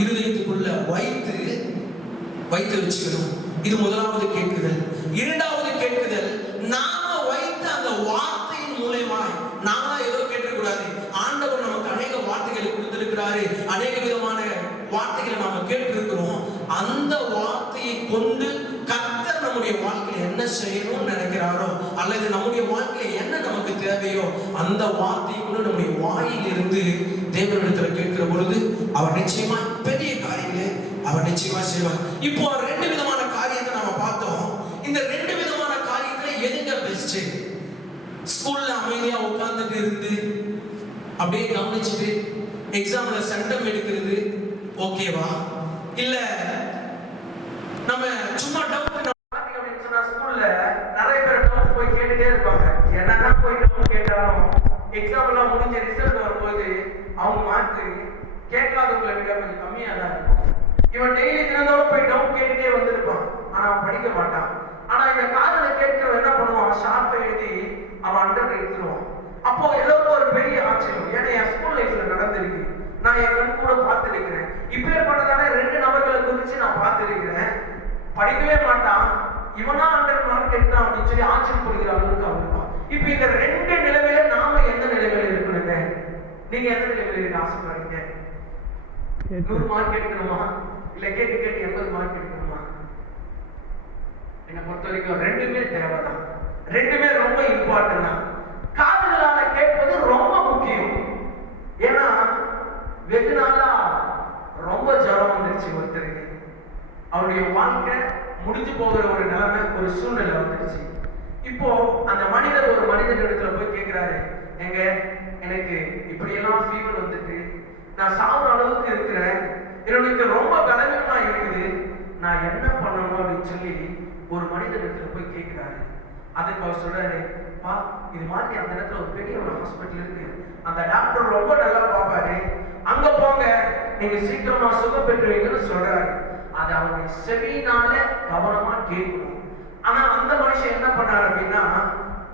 இருதயத்துக்குள்ள வைத்து வச்சுக்கணும். இது முதலாவது கேட்குதல். இரண்டாவது கேட்குதல், நாம வைத்த அந்த வார்த்தையின் மூலமாய் நாம ஏதோ கேட்கக்கூடாது. ஆண்டவர் நமக்கு அநேக வார்த்தைகளை கொடுத்திருக்கிறாரு, அநேக விதமான வார்த்தைகளை நாம கேட்டிருக்கிறோம். அந்த வார்த்தையை கொண்டு கர்த்தர் நம்முடைய வாழ்க்கையில என்ன செய்யணும்னு நினைக்கிறாரோ, அல்லது நம்முடைய வாழ்க்கையில என்ன நமக்கு தேவையோ அந்த வார்த்தையை கூட நம்முடைய வாயிலிருந்து தேவனிடத்துல கேட்கிற பொழுது அவர் நிச்சயமா பெரிய காரியங்களை அவர் நிச்சயமா செய்வார். இப்போ ரெண்டு விதமான காரியத்தை நாம பார்த்தோம். இந்த ரெண்டு விதமான காரியத்துல எதுங்க பெஸ்ட்? ஸ்கூல்ல அமைதியா உட்கார்ந்துட்டு இருந்து அப்படியே கவனிச்சுட்டு எக்ஸாம்ல சட்டம் எடுக்கிறது ஓகேவா? இல்ல நம்ம சும்மா டவுட் அப்படின்னு சொன்னா ஸ்கூல்ல நிறைய பேர் டவுட் போய் கேட்டுட்டே இருப்பாங்க. என்னதான் போய் டவுட் கேட்டாலும் எக்ஸாம் எல்லாம் முடிஞ்ச ரிசல்ட் வரும்போது அவங்க மார்க் கேட்காதவங்களை விட கொஞ்சம் கம்மியா தான் இருக்கும். இவன் டெய்லி தினந்தோறும் போய் டவுட் கேட்டுட்டே வந்திருப்பான், ஆனா அவன் படிக்க மாட்டான். ஆனா இந்த காதல கேட்கிறவன் என்ன பண்ணுவான்? ஷார்ப்பா எழுதி அவன் அண்டர் எடுத்துருவான். அப்போ எல்லோருக்கும் ஒரு பெரிய ஆச்சரியம். ஏன்னா என் ஸ்கூல் லைஃப்ல நடந்திருக்கு, நான் என் கண் கூட பார்த்திருக்கிறேன். இப்பேற்பட்டதான ரெண்டு நபர்களை குறிச்சு நான் பார்த்திருக்கிறேன். படிக்கவே மாட்டான், இவனா அண்டர் மார்க் எடுத்தான் அப்படின்னு சொல்லி ஆச்சரியப்படுகிற அளவுக்கு அவன் இருப்பான். இப்ப இந்த ரெண்டு நிலைமையில நாம எந்த நிலைமையில இருக்கணுங்க? நீங்க எந்த நிலைமையில இருக்க ஆசைப்படுறீங்க? 100 மார்க் எடுக்கணுமா, இல்ல கேட்டு 80 மார்க் எடுக்கணுமா? என்னை பொறுத்த வரைக்கும் ரெண்டுமே தேவைதான், ரெண்டுமே ரொம்ப இம்பார்ட்டன்ட் தான். காதுகளால கேட்பது ரொம்ப முக்கியம். ஏன்னா வெகு நாளா ரொம்ப ஜரம் வந்துருச்சு ஒருத்தருக்கு. அவருடைய வாழ்க்கை முடிஞ்சு போகிற ஒரு நிலைமை, ஒரு சூழ்நிலை வந்துருச்சு. இப்போ அந்த மனிதர் ஒரு மனிதன் இடத்துல போய் கேட்கிறாரு, எங்க எனக்கு இப்படியெல்லாம் ஃபீவர் வந்துட்டு நான் சாகுற அளவுக்கு இருக்கிறேன், எனக்கு ரொம்ப பலவீனமா இருக்குது, நான் என்ன பண்ணணும் அப்படின்னு சொல்லி ஒரு மனிதன் இடத்துல போய் கேட்கிறாரு. அதுக்கு அவர் சொல்றாரு, பா இது மாதிரி அந்த இடத்துல ஒரு பெரிய ஒரு ஹாஸ்பிட்டல் இருக்கு, அந்த டாக்டர் ரொம்ப நல்லா பார்ப்பாரு, அங்க போங்க, நீங்க சீக்கிரமா சுகம் பெற்றுவீங்கன்னு சொல்றாரு. அது அவருடைய செவியினால கவனமா கேட்கணும். ஆனா அந்த மனுஷன் என்ன பண்ணாரு அப்படின்னா,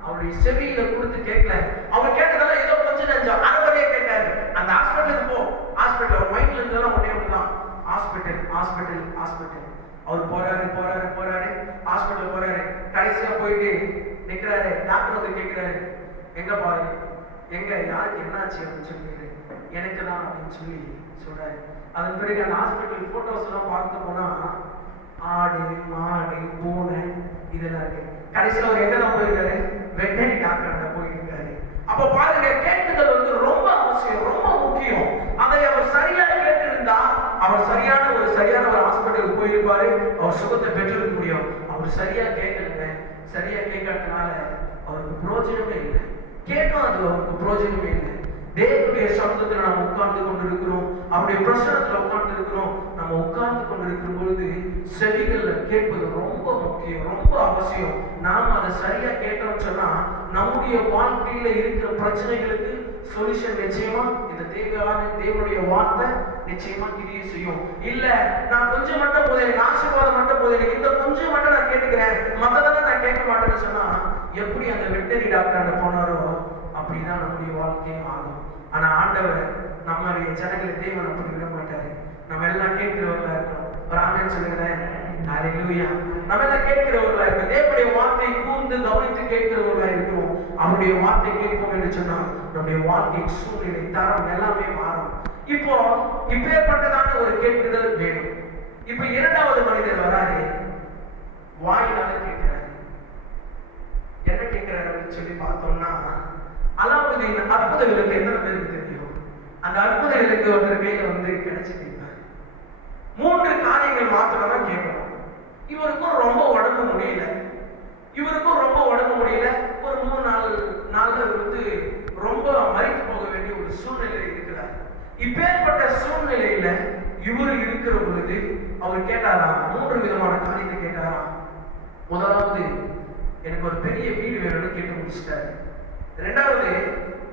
அவருடைய செவியில கொடுத்து கேட்கல. அவர் கேட்டதெல்லாம் ஏதோ கொஞ்சம் நெஞ்சம் அரைவரையே கேட்டாரு. அந்த ஹாஸ்பிட்டலுக்கு போ, ஹாஸ்பிட்டல் அவர் மைண்ட்ல இருந்தெல்லாம் ஒன்னே ஒண்ணுதான், ஹாஸ்பிட்டல் ஹாஸ்பிட்டல் ஹாஸ்பிட்டல். அவர் போறாரு ஹாஸ்பிட்டல் போறாரு. கடைசியா போயிட்டு நிக்கிறாரு. டாக்டர் வந்து கேட்கிறாரு, எங்க பாரு, எங்க யாருக்கு என்னாச்சு அப்படின்னு சொல்லி, எனக்கு தான் அப்படின்னு சொல்லி சொல்றாரு. அதன் பிறகு அந்த ஹாஸ்பிட்டல் போட்டோஸ் எல்லாம் பார்த்து போனா ஆடு மாடு பூனை இதெல்லாம் இருக்கு. கடைசியில் அவர் எங்கதான் போயிருக்காரு? வெட்டரி டாக்டர் போயிருக்காரு. அப்ப பாருங்க, கேட்குதல் வந்து ரொம்ப அவசியம், ரொம்ப முக்கியம். அதை அவர் சரியா கேட்டிருந்தா அவர் சரியான ஒரு ஹாஸ்பிட்டலுக்கு போயிருப்பாரு, அவர் சுகத்தை பெற்றிருக்க முடியும். அவர் சரியா கேட்கலங்க, சரியா கேட்கறதுனால அவருக்கு பிரயோஜனமே இல்லை. கேட்கும் அது அவருக்கு பிரயோஜனமே இல்லை. தேவனுடைய சமூகத்தில் நாம் உட்கார்ந்து கொண்டிருக்கிறோம், அவருடைய பிரசனத்துல உட்கார்ந்து இருக்கிறோம். நம்ம உட்கார்ந்து கொண்டிருக்கும் பொழுது செவிகள்ல கேட்பது ரொம்ப முக்கியம், ரொம்ப அவசியம். நாம் அதை சரியா கேட்டோம்னு சொன்னா நம்முடைய வாழ்க்கையில இருக்கிற பிரச்சனைகளுக்கு சொல்யூஷன் நிச்சயமா இந்த தேவனுடைய வார்த்தை நிச்சயமா கிரியை செய்யும். இல்ல நான் கொஞ்சம் மட்டும் போதே, ஆசீர்வாதம் மட்டும் போதே, இந்த கொஞ்சம் மட்டும் நான் கேட்டுக்கிறேன், மத்ததெல்லாம் நான் கேட்க மாட்டேன்னு சொன்னா எப்படி அந்த வெட்டரி டாக்டர் போனாரோ அப்படிதான் நம்முடைய வாழ்க்கையும் ஆகும். ஆனா ஆண்டவர் நம்மளுடைய ஜனங்களை தேவன் அப்படி விட மாட்டாரு. நம்ம எல்லாம் கேட்கிறவர்களா இருக்கணும். ஒரு ஆமென் சொல்லுங்களேன். ஹல்லேலூயா. நம்ம எல்லாம் கேட்கிறவர்களா இருக்கணும். தேவனுடைய வார்த்தையை கூர்ந்து கவனித்து கேட்கிறவர்களா இருக்கிறோம். அவருடைய வார்த்தை கேட்போம் என்று சொன்னா நம்முடைய வாழ்க்கை சூழ்நிலை தரம் எல்லாமே மாறும். இப்போ இப்பேற்பட்டதான ஒரு கேட்குதல் வேணும். இப்ப இரண்டாவது மனிதர் வராரு, வாயினால கேட்கிறாரு. என்ன கேட்கிறாரு அப்படின்னு சொல்லி பார்த்தோம்னா, அலாவுதீன் அற்புதங்களுக்கு எத்தனை பேருக்கு தெரியும்? அந்த அற்புதங்களுக்கு ஒருத்தர் கையில வந்து கிடைச்சிருக்காரு. 3 காரியங்கள் மாத்திரம் தான் கேட்கணும். இவருக்கும் ரொம்ப உடம்பு முடியல, ஒரு 3-4 நாள்ல வந்து ரொம்ப மறித்து போக வேண்டிய ஒரு சூழ்நிலை இருக்கிறார். இப்பேற்பட்ட சூழ்நிலையில இவரு இருக்கிற பொழுது அவர் கேட்டாராம், 3 விதமான காரியத்தை கேட்டாராம். முதலாவது, எனக்கு ஒரு பெரிய வீடு வேணும்னு கேட்டு முடிச்சிட்டாரு. 2வது,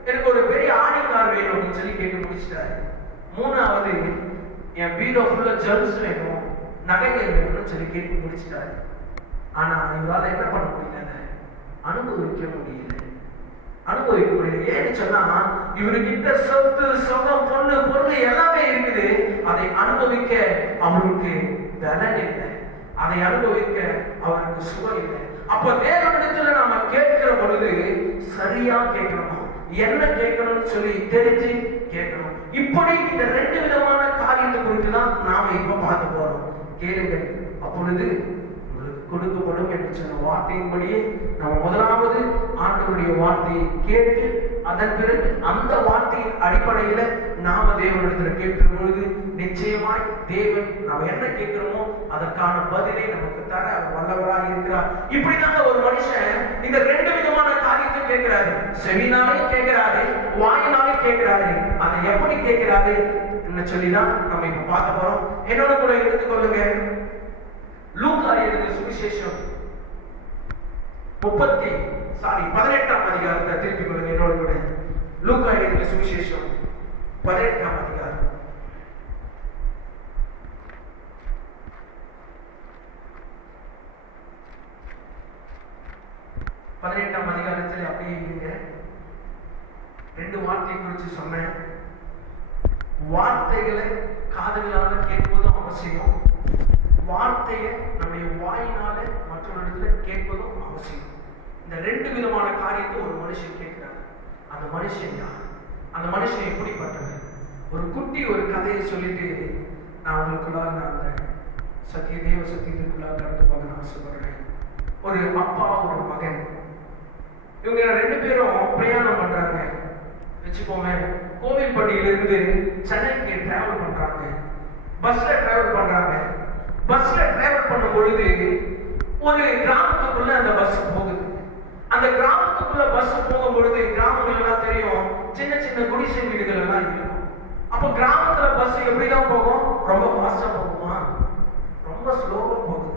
எனக்கு ஒரு பெரிய ஆடி கார் வேணும் அப்படின்னு சொல்லி கேட்டு முடிச்சிட்டாரு. 3வது, என் வீடோ ஃபுல்லா ஜுவல்ஸ் வேணும், நகைகள் வேணும்னு சொல்லி கேட்டு முடிச்சிட்டாரு. ஆனா இவரால் என்ன பண்ண முடியல? அனுபவிக்க முடியல. அனுபவிக்க முடியல. ஏன்னு சொன்னா இவருக்கிட்ட சொத்து சொகம் பொண்ணு பொருள் எல்லாமே இருக்குது. அதை அனுபவிக்க அவருக்கு பலன் இல்லை, அதை அனுபவிக்க அவருக்கு சுகம் இல்லை. அப்ப தேவனிடத்துல நாம கேட்கிற பொழுது சரியா கேட்கணும், என்ன கேட்கணும்னு சொல்லி தெரிஞ்சு கேட்கணும். இப்படி இந்த ரெண்டு விதமான காரியத்தை குறித்து தான் நாம இப்ப பார்க்க போறோம். கேளுங்கள், அப்பொழுது கொடுக்கப்படும் என்று சொன்ன வார்த்தையின்படியே நம்ம முதலாவது ஆண்டவருடைய வார்த்தையை கேட்டு அதன் பிறகு அந்த வார்த்தையின் அடிப்படையில நாம தேவனிடத்துல கேட்கிற பொழுது நிச்சயமாய் தேவன் நாம் என்ன கேட்கிறோமோ அதற்கான பதிலை நமக்கு தர வல்லவராக இருக்கிறார். இப்படிதாங்க ஒரு மனுஷன் இந்த ரெண்டு விதமான காரியத்தை கேட்கிறாரு. செவினாலே கேட்கிறாரு, வாயினாலே கேட்கிறாரு. அதை எப்படி கேட்கிறாரு என்ன சொல்லிதான் நம்ம இப்ப பார்க்க போறோம். என்னோட கூட எடுத்துக்கொள்ளுங்க. லூக்கா எழுதின சுவிசேஷம் 18ஆம் அதிகாரத்தை திருப்பிக் கொள்ளுங்க என்னோட கூட. லூக்கா எழுதின சுவிசேஷம் 18ஆம் அதிகாரம். அதிகாரத்தில் அப்படியே இருங்க. ரெண்டு வார்த்தை குறித்து சொன்னேன். வார்த்தைகளை காதுகளால கேட்பதும் அவசியம், வார்த்தையை நம்முடைய வாயினால மற்றவர்களிடத்துல கேட்பதும் அவசியம். இந்த ரெண்டு விதமான காரியத்தை ஒரு மனுஷன் கேட்கிறார். அந்த மனுஷன் யார்? அந்த மனுஷன் எப்படிப்பட்டவன்? ஒரு குட்டி ஒரு கதையை சொல்லிட்டு நான் உங்களுக்குள்ளாக அந்த தேவ சத்தியத்துக்குள்ளாக கடந்து பார்க்க ஆசைப்படுறேன். ஒரு அப்பா ஒரு மகன், இவங்க ரெண்டு பேரும் பிரயாணம் பண்றாங்க வச்சுக்கோங்க. கோவில்பட்டியிலிருந்து சென்னைக்கு டிராவல் பண்றாங்க. பஸ்ல டிராவல் பண்றாங்க. பஸ்ல டிராவல் பண்ணும் பொழுது ஒரு கிராமத்துக்குள்ள அந்த பஸ் போகுது. அந்த கிராமத்துக்குள்ள பஸ் போகும் பொழுது கிராமங்கள் எல்லாம் தெரியும், சின்ன சின்ன குடிசை வீடுகள் எல்லாம் இருக்கும். அப்போ கிராமத்துல பஸ் எப்படிதான் போகும்? ரொம்ப ஃபாஸ்டா போகுமா? ரொம்ப ஸ்லோவா போகுது.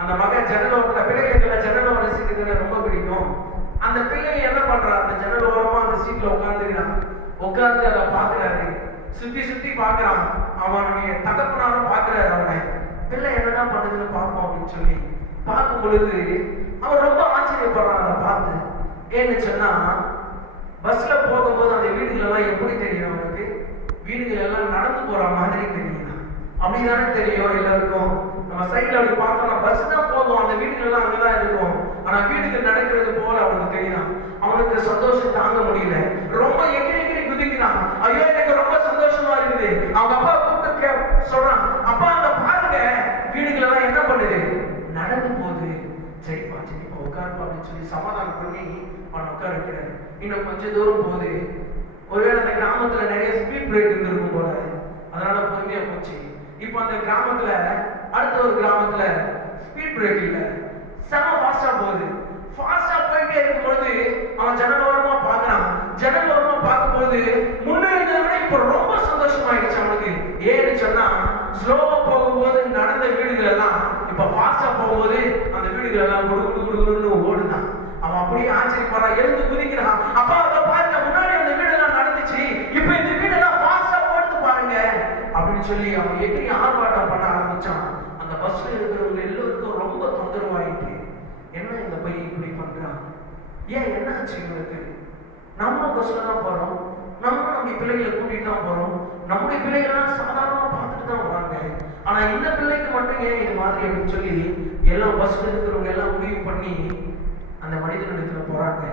அந்த மகன் ஜன்னலோரத்துல, பிள்ளைகளுக்கு ஜன்னலோர சீட்டுகளை ரொம்ப பிடிக்கும். அந்த பிள்ளை என்ன பண்றா? அந்த ஜன்னல் ஓரமா அந்த சீட்ல உட்காந்துக்கிறான். உட்கார்ந்து அதை பாக்குறாரு, சுத்தி சுத்தி பாக்குறான். அவனுடைய தகப்பனாரும் பாக்குறாரு. அவனை பிள்ளை என்னதான் பண்ணுதுன்னு பார்ப்போம் அப்படின்னு சொல்லி பார்க்கும் பொழுது அவன் ரொம்ப ஆச்சரியப்படுறான் அதை பார்த்து. ஏன்னு சொன்னா பஸ்ல போகும்போது அந்த வீடுகள் எல்லாம் எப்படி தெரியும் அவனுக்கு? வீடுகள் எல்லாம் நடந்து போற மாதிரி தெரியும். அப்படிதானே தெரியும் எல்லாருக்கும். நம்ம சைட்ல அப்படி பார்த்தோம்னா பஸ் தான் போகும், அந்த வீடுகள் எல்லாம் அங்கதான் இருக்கும். ஆனா வீடுகள் நடக்கிறது போல அவனுக்கு தெரியும். அவனுக்கு சந்தோஷம் தாங்க முடியல. ரொம்ப எகிரி எகிரி குதிக்கிறான். ஐயோ எனக்கு ரொம்ப சந்தோஷமா இருக்குது. அவங்க அப்பா கூப்பிட்டு சொல்றான், அப்பா அந்த பாருங்க வீடுகள் எல்லாம் என்ன பண்ணுது? நடந்து போகுது. சரிப்பா சரிப்பா உட்காருப்பா அப்படின்னு சொல்லி சமாதானம் பண்ணி அவன் உட்கார வைக்கிறாரு. இன்னும் கொஞ்சம் தூரம் போகுது. ஒருவேளை அந்த கிராமத்துல நிறைய ஸ்பீட் பிரேக் இருந்திருக்கும் போல, அதனால பொறுமையா போச்சு. இப்ப அந்த கிராமத்துல அடுத்த ஒரு கிராமத்துல ஸ்பீட் பிரேக் இல்ல, செம ஃபாஸ்டா போகுது. ஃபாஸ்டா போயிட்டே இருக்கும் பொழுது அவன் ஜன்னலோரமா பாக்குறான். ஜன்னலோரமா பார்க்கும் பொழுது முன்னேறதை விட இப்ப ரொம்ப சந்தோஷமாயிடுச்சு அவனுக்கு. ஏன்னு சொன்னா ஸ்லோவா போகும்போது நடந்த வீடுகள் எல்லாம் இப்ப ஃபாஸ்டா போகும்போது அந்த வீடுகள் எல்லாம் குடுகுடுன்னு ஓடுதான். அவன் அப்படியே ஆச்சரியப்படுறான், எழுந்து குதிக்கிறான். அப்பா அதை பாருங்க, முன்னாடி அந்த வீடெல்லாம் நடந்துச்சு, இப்ப இந்த வீடெல்லாம் ஃபாஸ்டா போட்டு பாருங்க அப்படின்னு சொல்லி அவன் எகிரி ஆர்ப்பாட்டம் பண்ண ஆரம்பிச்சான். அந்த பஸ்ல இருக்கிறவங்க எல்லோருக்கும் ரொம்ப தொந்தரவாயிட்டு, என்ன இந்த பையன் இப்படி பண்றான்? ஏன் என்ன ஆச்சு இவனுக்கு? நம்ம பஸ்ல தான் போறோம், நம்ம பிள்ளைகளை கூட்டிட்டு தான் போறோம், நம்முடைய பிள்ளைகள்லாம் சாதாரணமா பார்த்துட்டு தான் வராங்க. ஆனா இந்த பிள்ளைக்கு மட்டும் ஏன் இது மாதிரி அப்படின்னு சொல்லி எல்லாம் பஸ்ல இருக்கிறவங்க எல்லாம் முடிவு பண்ணி அந்த மனிதனிடத்துல போறாங்க.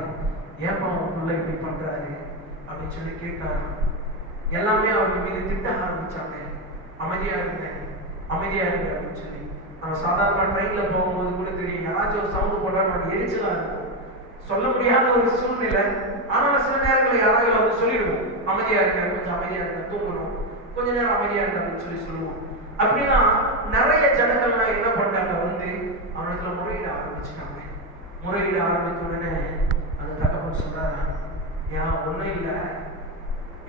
ஏன்பா உன் பிள்ளை இப்படி பண்றாரு அப்படின்னு சொல்லி கேட்டாரு. எல்லாமே அவருக்கு மீது திட்ட ஆரம்பிச்சாங்க. அமைதியா இருங்க அமைதியா இருங்க அப்படின்னு சொல்லி. நம்ம சாதாரண ட்ரெயின்ல போகும்போது கூட தெரியும், யாராச்சும் ஒரு சவுண்ட் போட்டா நமக்கு எரிச்சலா இருக்கும், சொல்ல முடியாத ஒரு சூழ்நிலை. ஆனால் சில நேரங்களில் யாராவது வந்து சொல்லிடுவோம், அமைதியா இருக்க, கொஞ்சம் அமைதியா இருக்க, தூங்கணும், கொஞ்ச நேரம் அமைதியா இருக்க அப்படின்னு சொல்லி சொல்லுவோம். அப்படின்னா நிறைய ஜனங்கள்லாம் என்ன பண்ணாங்க, வந்து அவனிடத்துல முறையிட ஆரம்பிச்சுட்டாங்க. முறையிட ஆரம்பித்த உடனே அந்த தகவல் சொல்றாரு, ஏன் ஒண்ணும் இல்லை,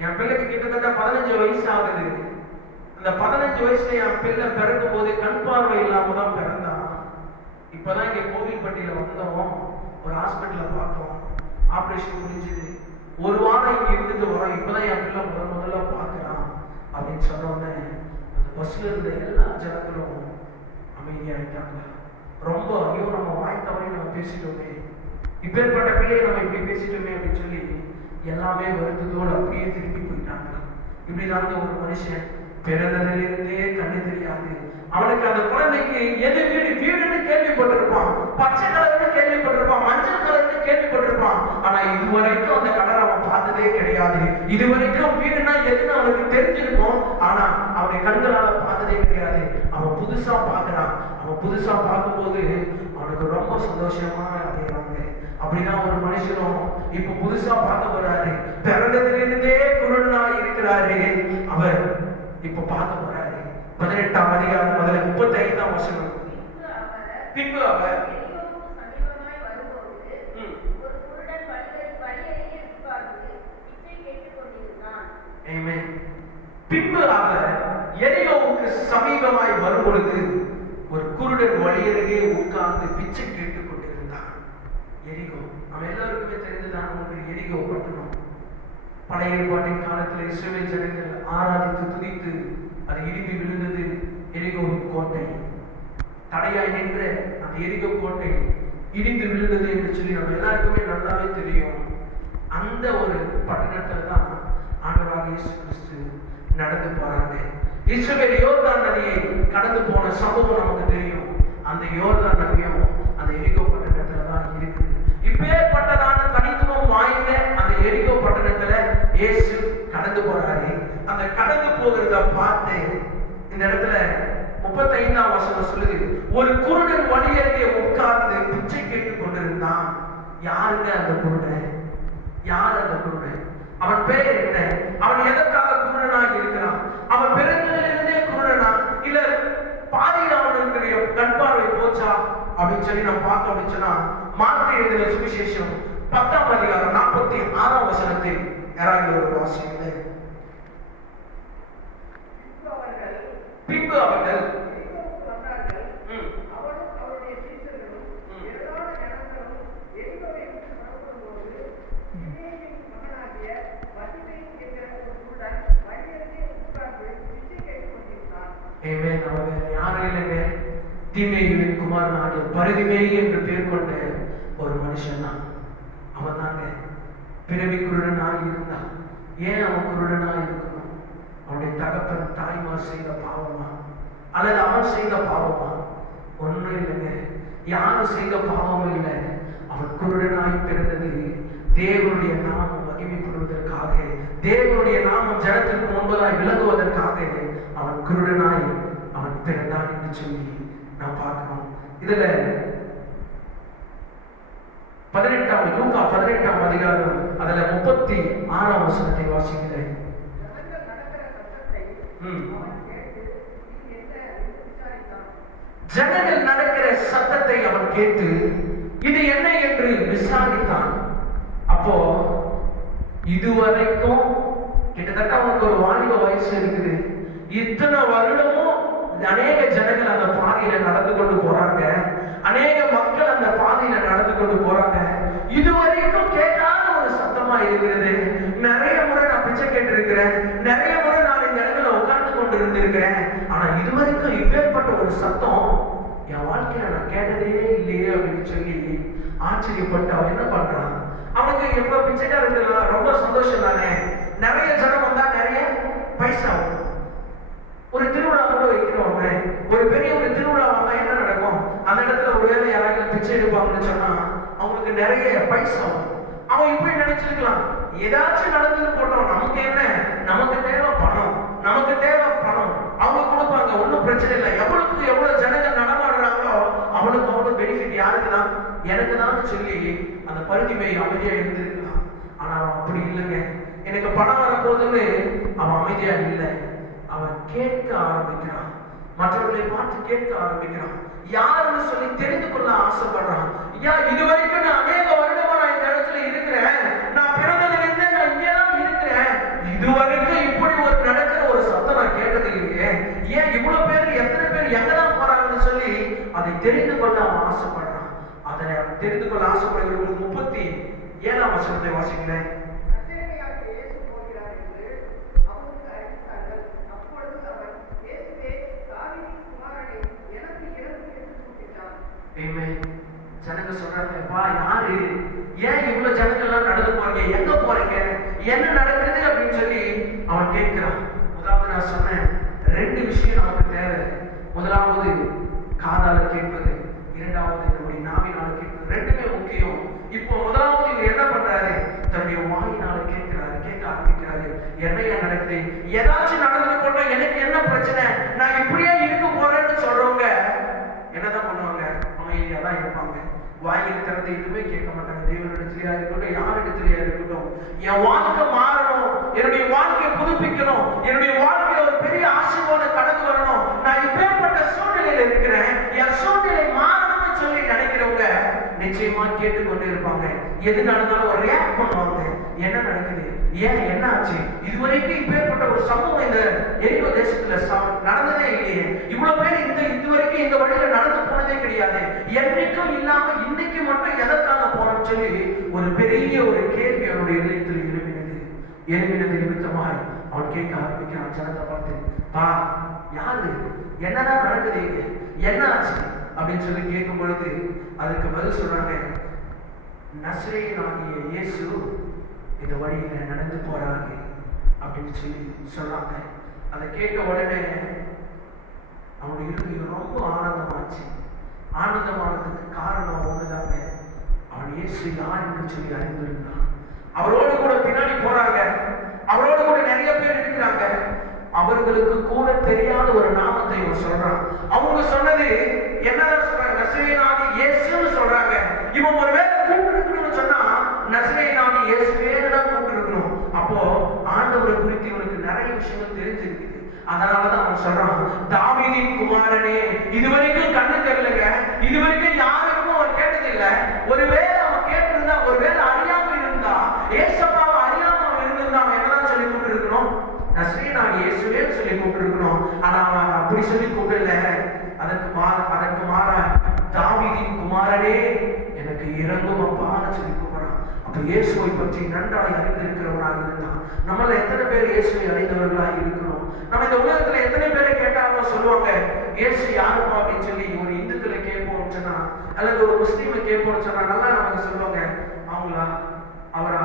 என் பிள்ளைக்கு கிட்டத்தட்ட 15 வயசு ஆகுது. அந்த 15 வயசுல என் பிள்ளை பிறக்கும் போது கண் பார்வை இல்லாம தான் பிறந்தான். இப்பதான் இங்க கோவில்பட்டியில வந்தோம், ஒரு ஹாஸ்பிட்டல்ல பார்த்தோம், ஆபரேஷன் முடிஞ்சது, ஒரு வாரம் இங்க இருந்துட்டு வரோம், இப்பதான் என் பிள்ளை முதல்ல பாக்குறான் அப்படின்னு சொன்ன உடனே அந்த பஸ்ல இருந்த எல்லா ஜனங்களும் அமைதியாயிட்டாங்க. ரொம்ப ஐயோ நம்ம வாய் தவறி நம்ம பேசிட்டோமே, இப்பேற்பட்ட பிள்ளையை நம்ம இப்படி பேசிட்டோமே அப்படின்னு சொல்லி எல்லாமே வருத்தத்தோடு அப்படியே திருப்பி போயிட்டாங்க. இப்படிதாங்க ஒரு மனுஷன் பிறந்ததிலிருந்தே கண்ணு தெரியாது. அவனுக்கு அந்த குழந்தைக்கு எது வீடு வீடுன்னு கேள்விப்பட்டிருப்பான், பச்சை கலர்னு கேள்விப்பட்டிருப்பான், மஞ்சள் கலர்னு கேள்விப்பட்டிருப்பான். ஆனா இதுவரைக்கும் அந்த கலர் அவன் பார்த்ததே கிடையாது. இதுவரைக்கும் வீடுனா எதுன்னு அவனுக்கு தெரிஞ்சிருக்கும், ஆனா அவனுடைய கண்களால பார்த்ததே கிடையாது. அவன் புதுசா பார்க்கிறான். அவன் புதுசா பார்க்கும்போது அவனுக்கு ரொம்ப சந்தோஷமா அடைகிறாங்க. அப்படிதான் ஒரு மனுஷனும் இப்ப புதுசா பார்க்க போறாரு. பிறந்ததிலிருந்தே குருடனாய் இருக்கிறாரு. அவர் இப்ப பார்க்க போறாரு. 18ஆம் அதிகாரம் முதல்ல 35ஆம் வசனம். பின்பு அவர் பின்பு அவர் எரிகோவுக்கு சமீபமாய் வரும் பொழுது ஒரு குருடன் வழியருகே உட்கார்ந்து பிச்சை கேட்டுக் கொண்டிருந்தான். எரிகோ நம்ம எல்லாருக்குமே தெரிந்துதான் உங்களுக்கு எரிகோ பட்டணம். பழைய ஏற்பாட்டின் காலத்தில் இஸ்ரவேல் ஜனங்கள் ஆராதித்து துதித்து அது இடிந்து விழுந்தது எரிகோவின் கோட்டை. தடையாய் நின்ற அந்த எரிகோ கோட்டை இடிந்து விழுந்தது என்று சொல்லி நம்ம எல்லாருக்குமே நல்லாவே தெரியும். அந்த ஒரு பட்டணத்துல தான் ஆண்டவராக இயேசு கிறிஸ்து நடந்து போறாங்க. இஸ்ரவேல் யோர்தான் நதியை கடந்து போன சம்பவம் நமக்கு தெரியும். அந்த யோர்தான் நதியும் அந்த எரிகோ பட்டணத்துல தான் இருக்கு. இப்பேற்பட்டதான தனித்துவம் வாய்ந்த அந்த எரிகோ பட்டணத்துல இயேசு கடந்து போறாரு. அந்த கடந்து போகிறத பார்த்து இந்த இடத்துல 35ஆம் வசனம் சொல்லுது, ஒரு குருடன் வழியருகே உட்கார்ந்து பிச்சை கேட்டுக் கொண்டிருந்தான். யாருங்க அந்த குருடன்? யார் அந்த குருடன்? அவன் பெயர் என்ன? அவன் எதற்காக குருடனாக இருக்கிறான்? அவன் பிறந்ததிலிருந்தே குருடனா, இல்ல பாதியில் அவனுடைய கண்பார்வை போச்சா அப்படின்னு சொல்லி நம்ம பார்த்தோம் அப்படின்னு சொன்னா, மார்க்கு எழுதின சுவிசேஷம் 10ஆம் அதிகாரம் 46ஆம் வசனத்தை யாராவது ஒரு வாசியுங்க. பின்பு அவர்கள் யாரும் இல்லைங்க, தீமேயுவின் குமாரனாகிய பரிதிமேயு என்று பேர் கொண்ட ஒரு மனுஷன் தான். அவன் தாங்க பிறவி குருடனாக இருந்தான். ஏன் அவன் குருடனாக இருக்கணும்? அவனுடைய தகப்பன் தாய்மார் செய்த பாவமா அல்லது அவன் செய்த பாவமா? ஒன்றும் இல்லைங்க, யாரும் செய்த பாவமும் இல்லை. அவன் குருடனாய் பிறந்தது தேவனுடைய நாமம் மகிமைப்படுவதற்காக, தேவனுடைய நாமம் ஜனத்திற்கு முன்பதாய் விளங்குவதற்காக அவன் குருடனாய் அவன் பிறந்தான் என்று சொல்லி நாம் பார்க்கிறோம். இதுல 18ஆம் அதிகாரம் அதுல 36ஆம் வசனத்தை வாசிக்கிறேன். ஜனங்கள் நடக்கிற சத்தத்தை அவன் கேட்டு இது என்ன என்று விசாரித்தான். அப்போ இதுவரைக்கும் கிட்டத்தட்ட அவனுக்கு ஒரு வாலிப வயசு இருக்குது. இத்தனை வருடமும் அநேக ஜனங்கள் அந்த பாதையில நடந்து கொண்டு போறாங்க. அநேக மக்கள் அந்த பாதையில நடந்து கொண்டு போறாங்க. இதுவரைக்கும் கேட்காத ஒரு சத்தமா இருக்கிறது. நிறைய முறை நான் பிச்சை கேட்டு இருக்கிறேன், நிறைய முறை நான் இந்த இடத்துல உட்கார்ந்து கொண்டு இருந்திருக்கிறேன். ஆனா இதுவரைக்கும் இப்பேற்பட்ட ஒரு சத்தம் என் வாழ்க்கையில நான் கேட்டதே இல்லையே அப்படின்னு சொல்லி ஆச்சரியப்பட்டு அவன் என்ன பண்றான்? அவனுக்கு எப்ப பிச்சைக்காரர்கள் ரொம்ப சந்தோஷம் தானே. நிறைய ஜனம் வந்தா நிறைய பைசா வரும். ஒரு திருவிழா கூட வைக்கிறவங்க, ஒரு பெரிய ஒரு திருவிழா வந்தா என்ன நடக்கும்? அந்த இடத்துல ஒரு வேலை யாராவது பிச்சை எடுப்பாங்கன்னு சொன்னா அவங்களுக்கு நிறைய பைசா வரும். அவன் இப்படி நினைச்சிருக்கலாம், ஏதாச்சும் நடந்தது போட்டோம், நமக்கு என்ன, நமக்கு தேவை பணம், நமக்கு தேவை பணம், அவங்க கொடுப்பாங்க, ஒன்றும் பிரச்சனை இல்லை. எவ்வளவுக்கு எவ்வளவு ஜனங்கள் நடமாடுறாங்களோ அவனுக்கு அவ்வளவு பெனிஃபிட். யாருக்கு தான்? எனக்கு தான் சொல்லி அந்த பருத்திமை அமைதியா இருந்திருக்கலாம். ஆனா அவன் அப்படி இல்லைங்க. எனக்கு பணம் வரப்போகுதுன்னு அவன் அமைதியா இல்லை. அவன் கேட்க ஆரம்பிக்கிறான், மற்றவர்களை பார்த்து கேட்க ஆரம்பிக்கிறான், யாருன்னு சொல்லி தெரிந்து கொள்ள ஆசைப்படுறான். இதுவரைக்கும் நான் அநேக வருடமா நான் இந்த இடத்துல இருக்கிறேன், நான் பிறந்ததிலிருந்து நான் இங்கேதான் இருக்கிறேன், இதுவரைக்கும் இப்படி ஒரு நடக்கிற ஒரு சத்தம் நான் கேட்டது இல்லையே. ஏன் இவ்வளவு பேர், எத்தனை பேர் எங்கதான் போறாங்கன்னு சொல்லி அதை தெரிந்து கொள்ள அவன் ஆசைப்படுறான். அதை தெரிந்து கொள்ள ஆசைப்படுகிற 37ஆம் வசனத்தை வாசிக்கிறேன். ஜனங்க சொல்றாங்க, யாரு ஏன் இவ்வளவு ஜனங்கள்லாம் நடந்து போறீங்க, எங்க போறீங்க, என்ன நடக்குது அப்படின்னு சொல்லி அவன் கேட்கிறான். முதலாவது நான் சொன்னேன், 2 விஷயம் நமக்கு தேவை. முதலாவது காதால கேட்பது, இரண்டாவது நம்முடைய நாவினால கேட்பது. 2மே முக்கியம். இப்போ முதலாவது இவர் என்ன பண்றாரு, தன்னுடைய வாயினால கேட்கிறாரு, கேட்க ஆரம்பிக்கிறாரு. என்னையா நடக்குது, ஏதாச்சும் நடந்து போட்டா எனக்கு என்ன பிரச்சனை, நான் இப்படியே இருக்க போறேன்னு சொல்றவங்க என்னதான் பண்ணுவாங்க, அமைதியா தான் இருப்பாங்க. வாயில் திறந்து எதுவுமே கேட்க மாட்டாங்க. தேவனிடத்திலேயா இருக்கட்டும், யாரிடத்திலேயா இருக்கட்டும், என் வாழ்க்கை மாறணும், என்னுடைய வாழ்க்கையை புதுப்பிக்கணும், என்னுடைய வாழ்க்கையில ஒரு பெரிய ஆசீர்வாத கடந்து வரணும், நான் இப்பேற்பட்ட சூழ்நிலையில இருக்கிறேன், என் சூழ்நிலை மாறணும்னு சொல்லி நினைக்கிறவங்க நிச்சயமா கேட்டுக்கொண்டு இருப்பாங்க. எது நடந்தாலும் ஒரு ரியாக்ட் பண்ணுவாங்க. என்ன நடக்குது, ஏன், என்ன ஆச்சு, இதுவரைக்கும் இப்பேற்பட்ட ஒரு சம்பவம் இந்த எரிகோ தேசத்துல நடந்ததே இல்லையே, இவ்வளவு பேர் இதுவரைக்கும் இந்த வழியில நடந்து போனதே கிடையாது, என்னைக்கும் இல்லாம இன்னைக்கு மட்டும் எதற்காக போறோம்னு சொல்லி ஒரு பெரிய ஒரு கேள்வி அவனுடைய இதயத்தில் எழுப்பினது நிமித்தமாக அவன் கேட்க ஆரம்பிக்கிறான். ஜனத்தை பார்த்து, பா யாரு, என்னதான் நடக்குது, என்ன ஆச்சு அப்படின்னு சொல்லி கேட்கும் பொழுது அதுக்கு பதில் சொல்றாங்க, நசரேயனாகிய இயேசு இந்த வழியில நடந்து போறாங்க அப்படின்னு சொல்லி சொல்றாங்க. அதை கேட்ட உடனே அவனுடைய இருதயம் ரொம்ப ஆனந்தமாச்சு. ஆனந்தமானதுக்கு காரணம் ஒண்ணுதாங்க, அவன் இயேசு யார் என்று சொல்லி அறிந்திருந்தான். அவரோடு கூட பின்னாடி போறாங்க, அவரோடு கூட நிறைய பேர் இருக்கிறாங்க. அவர்களுக்கு கூட தெரியாத ஒரு நாமத்தை இவன் சொல்றான். அவங்க சொன்னது என்னதான் சொல்றாங்க, நசரேயனாகிய இயேசுன்னு சொல்றாங்க. இவன் ஒருவேளை கூப்பிட்டு சொன்னா நசரேயனாகிய இயேசுவேன்னு தான் கூப்பிட்டு. அப்போ ஆண்டவரை குறித்து இவனுக்கு நிறைய விஷயங்கள் தெரிஞ்சிருக்கு. அதனாலதான் அவன் சொல்றான், தாவீதின் குமாரனே. இதுவரைக்கும் கண்ணு தெரியலங்க, இதுவரைக்கும் யாருக்கும் அவன் கேட்டதில்லை. ஒருவேளை அவன் கேட்டிருந்தா, ஒருவேளை அறியாம இருந்தா, ஏசப்பாவை அறியாம அவன் இருந்திருந்தா அவன் என்னதான் சொல்லி கூப்பிட்டு இருக்கணும், நசரேயனாகிய இயேசுவேன்னு சொல்லி கூப்பிட்டு இருக்கணும். ஆனா அவன் அப்படி சொல்லி கூப்பிடல. அதற்கு மாற தாவீதின் குமாரனே எனக்கு இறங்கும் அப்பான்னு சொல்லி கூப்பிடுறான். அப்ப இயேசுவை பற்றி நன்றாய் அறிந்திருக்கிறவனாக இருந்தான். நம்மள எத்தனை பேர் இயேசுவை அறிந்தவர்களாக இருக்கிறோம்? நம்ம இந்த உலகத்துல எத்தனை பேரை கேட்டாலும் சொல்லுவாங்க, இயேசு யாருப்பா அப்படின்னு சொல்லி. ஒரு இந்துக்களை கேட்போம்னு சொன்னா, அல்லது ஒரு முஸ்லீமை கேட்போம்னு சொன்னா நல்லா நமக்கு சொல்லுவாங்க, அவங்களா, அவரா,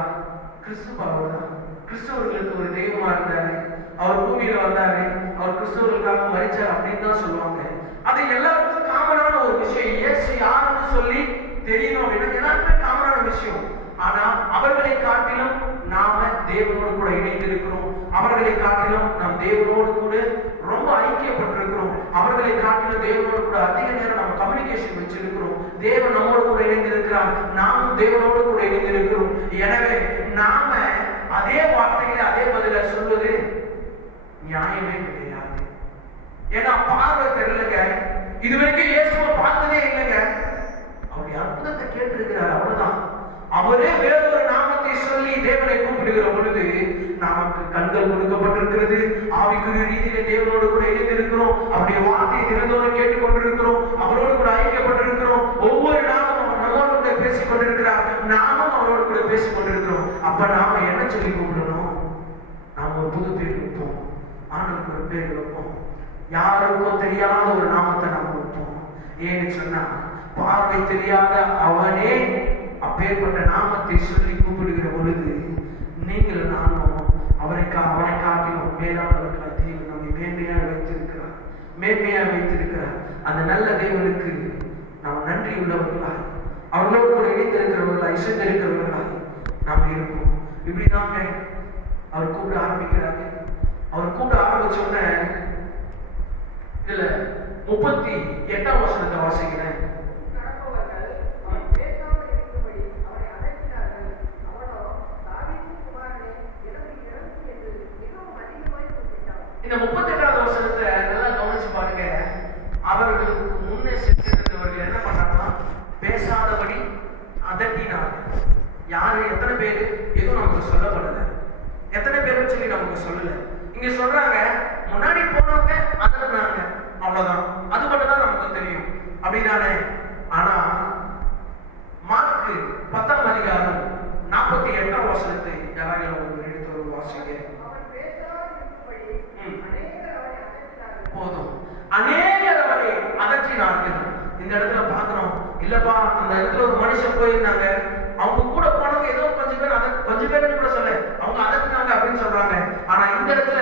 கிறிஸ்துவதான், கிறிஸ்தவர்களுக்கு ஒரு தெய்வமா இருந்தாரு, அவர் பூமியில வந்தாரு, அவர் கிறிஸ்தவர்களுக்காக மரிச்சார் அப்படின்னு தான் சொல்லுவாங்க. அது எல்லாருக்கும் காமனான ஒரு விஷயம். இயேசு யாருன்னு சொல்லி தெரியணும் அப்படின்னு எல்லாருமே காமனான விஷயம். ஆனா அவர்களை காட்டிலும் நாம தேவனோடு கூட இணைந்திருக்கிறோம். அவர்களை காட்டிலும் நாம் தேவனோடு கூட ரொம்ப ஐக்கியப்பட்டிருக்கிறோம். அவர்களை காட்டிலும் தேவனோடு கூட அதிக நேரம் நம்ம கம்யூனிகேஷன் வச்சிருக்கிறோம். தேவன் நம்மோடு கூட இணைந்திருக்கிறார், நாமும் தேவனோடு கூட இணைந்திருக்கிறோம். எனவே நாம அதே வார்த்தையில அதே பதில சொல்வது நியாயமே கிடையாது. ஏன்னா பார்வை தெரியலங்க, இதுவரைக்கும் இயேசுவை பார்த்ததே இல்லைங்க. அவருடைய அற்புதத்தை கேட்டிருக்கிறார், அவ்வளவுதான். அவரே வேறொரு நாமத்தை சொல்லி தேவனை கூப்பிடுகிற பொழுது நமக்கு கண்கள் கொடுக்கப்பட்டிருக்கிறது. ஆவிக்குரிய ரீதியில தேவனோடு கூட இணைந்திருக்கிறோம். அவருடைய வார்த்தையை திறந்தோடு கேட்டுக்கொண்டிருக்கிறோம். அவரோடு கூட ஐக்கியப்பட்டிருக்கிறோம். ஒவ்வொரு நாளும் அவர் நம்மோடு கூட பேசிக் கொண்டிருக்கிறார், நாமும் அவரோடு கூட பேசிக் கொண்டிருக்கிறோம். அப்ப நாம என்ன சொல்லி கூப்பிடணும்? நாம் ஒரு புது பேர் வைப்போம், ஆண்டுக்கு ஒரு பேர் வைப்போம், யாருக்கும் தெரியாத ஒரு நாமத்தை நாம் வைப்போம். ஏன்னு சொன்னா, பார்வை தெரியாத அவனே அப்பேற்பட்ட நாமத்தை சொல்லி கூப்பிடுகிற பொழுது நீங்கள் நானும் அவனை காட்டிலும் மேலானவர்களாக தேவன் நம்மை மேன்மையாக வைத்திருக்கிறார். அந்த நல்ல தேவனுக்கு நாம் நன்றி உள்ளவர்களாக, அவர்களோடு கூட இணைந்திருக்கிறவர்களாக, இசைந்திருக்கிறவர்களாக நாம் இருப்போம். இப்படிதாங்க அவர் கூப்பிட ஆரம்பிக்கிறாங்க. அவர் கூப்பிட ஆரம்பிச்ச உடனே இதுல 38ஆம் வசனத்தை வாசிக்கிறேன். இந்த 38ஆவது வசனத்தை நல்லா கவனிச்சு பாருங்க. அவர்களுக்கு முன்னே சென்றிருந்தவர்கள் என்ன பண்ணாங்கன்னா, பேசாதபடி அதட்டினாங்க. யாரு, எத்தனை பேரு, எதுவும் நமக்கு சொல்லப்படல. எத்தனை பேருன்னு சொல்லி நமக்கு சொல்லல. இங்க சொல்றாங்க, முன்னாடி போனவங்க அதட்டினாங்க, அவ்வளவுதான். அது மட்டும் தான் நமக்கு தெரியும், அப்படிதானே? ஆனா மார்க்கு 10ஆம் அதிகாரம் 48ஆம் வசனத்தை யாராவது ஒரு எடுத்து வாசிங்க. போதும், அநேகர் அவரை அதற்றினார்கள். இந்த இடத்துல பாக்குறோம் இல்லப்பா, அந்த இடத்துல ஒரு மனுஷன் போயிருந்தாங்க, அவங்க கூட போனவங்க ஏதோ கொஞ்சம் பேர் கொஞ்சம் பேர் கூட சொல்ல அவங்க அதற்காங்க அப்படின்னு சொல்றாங்க. ஆனா இந்த இடத்துல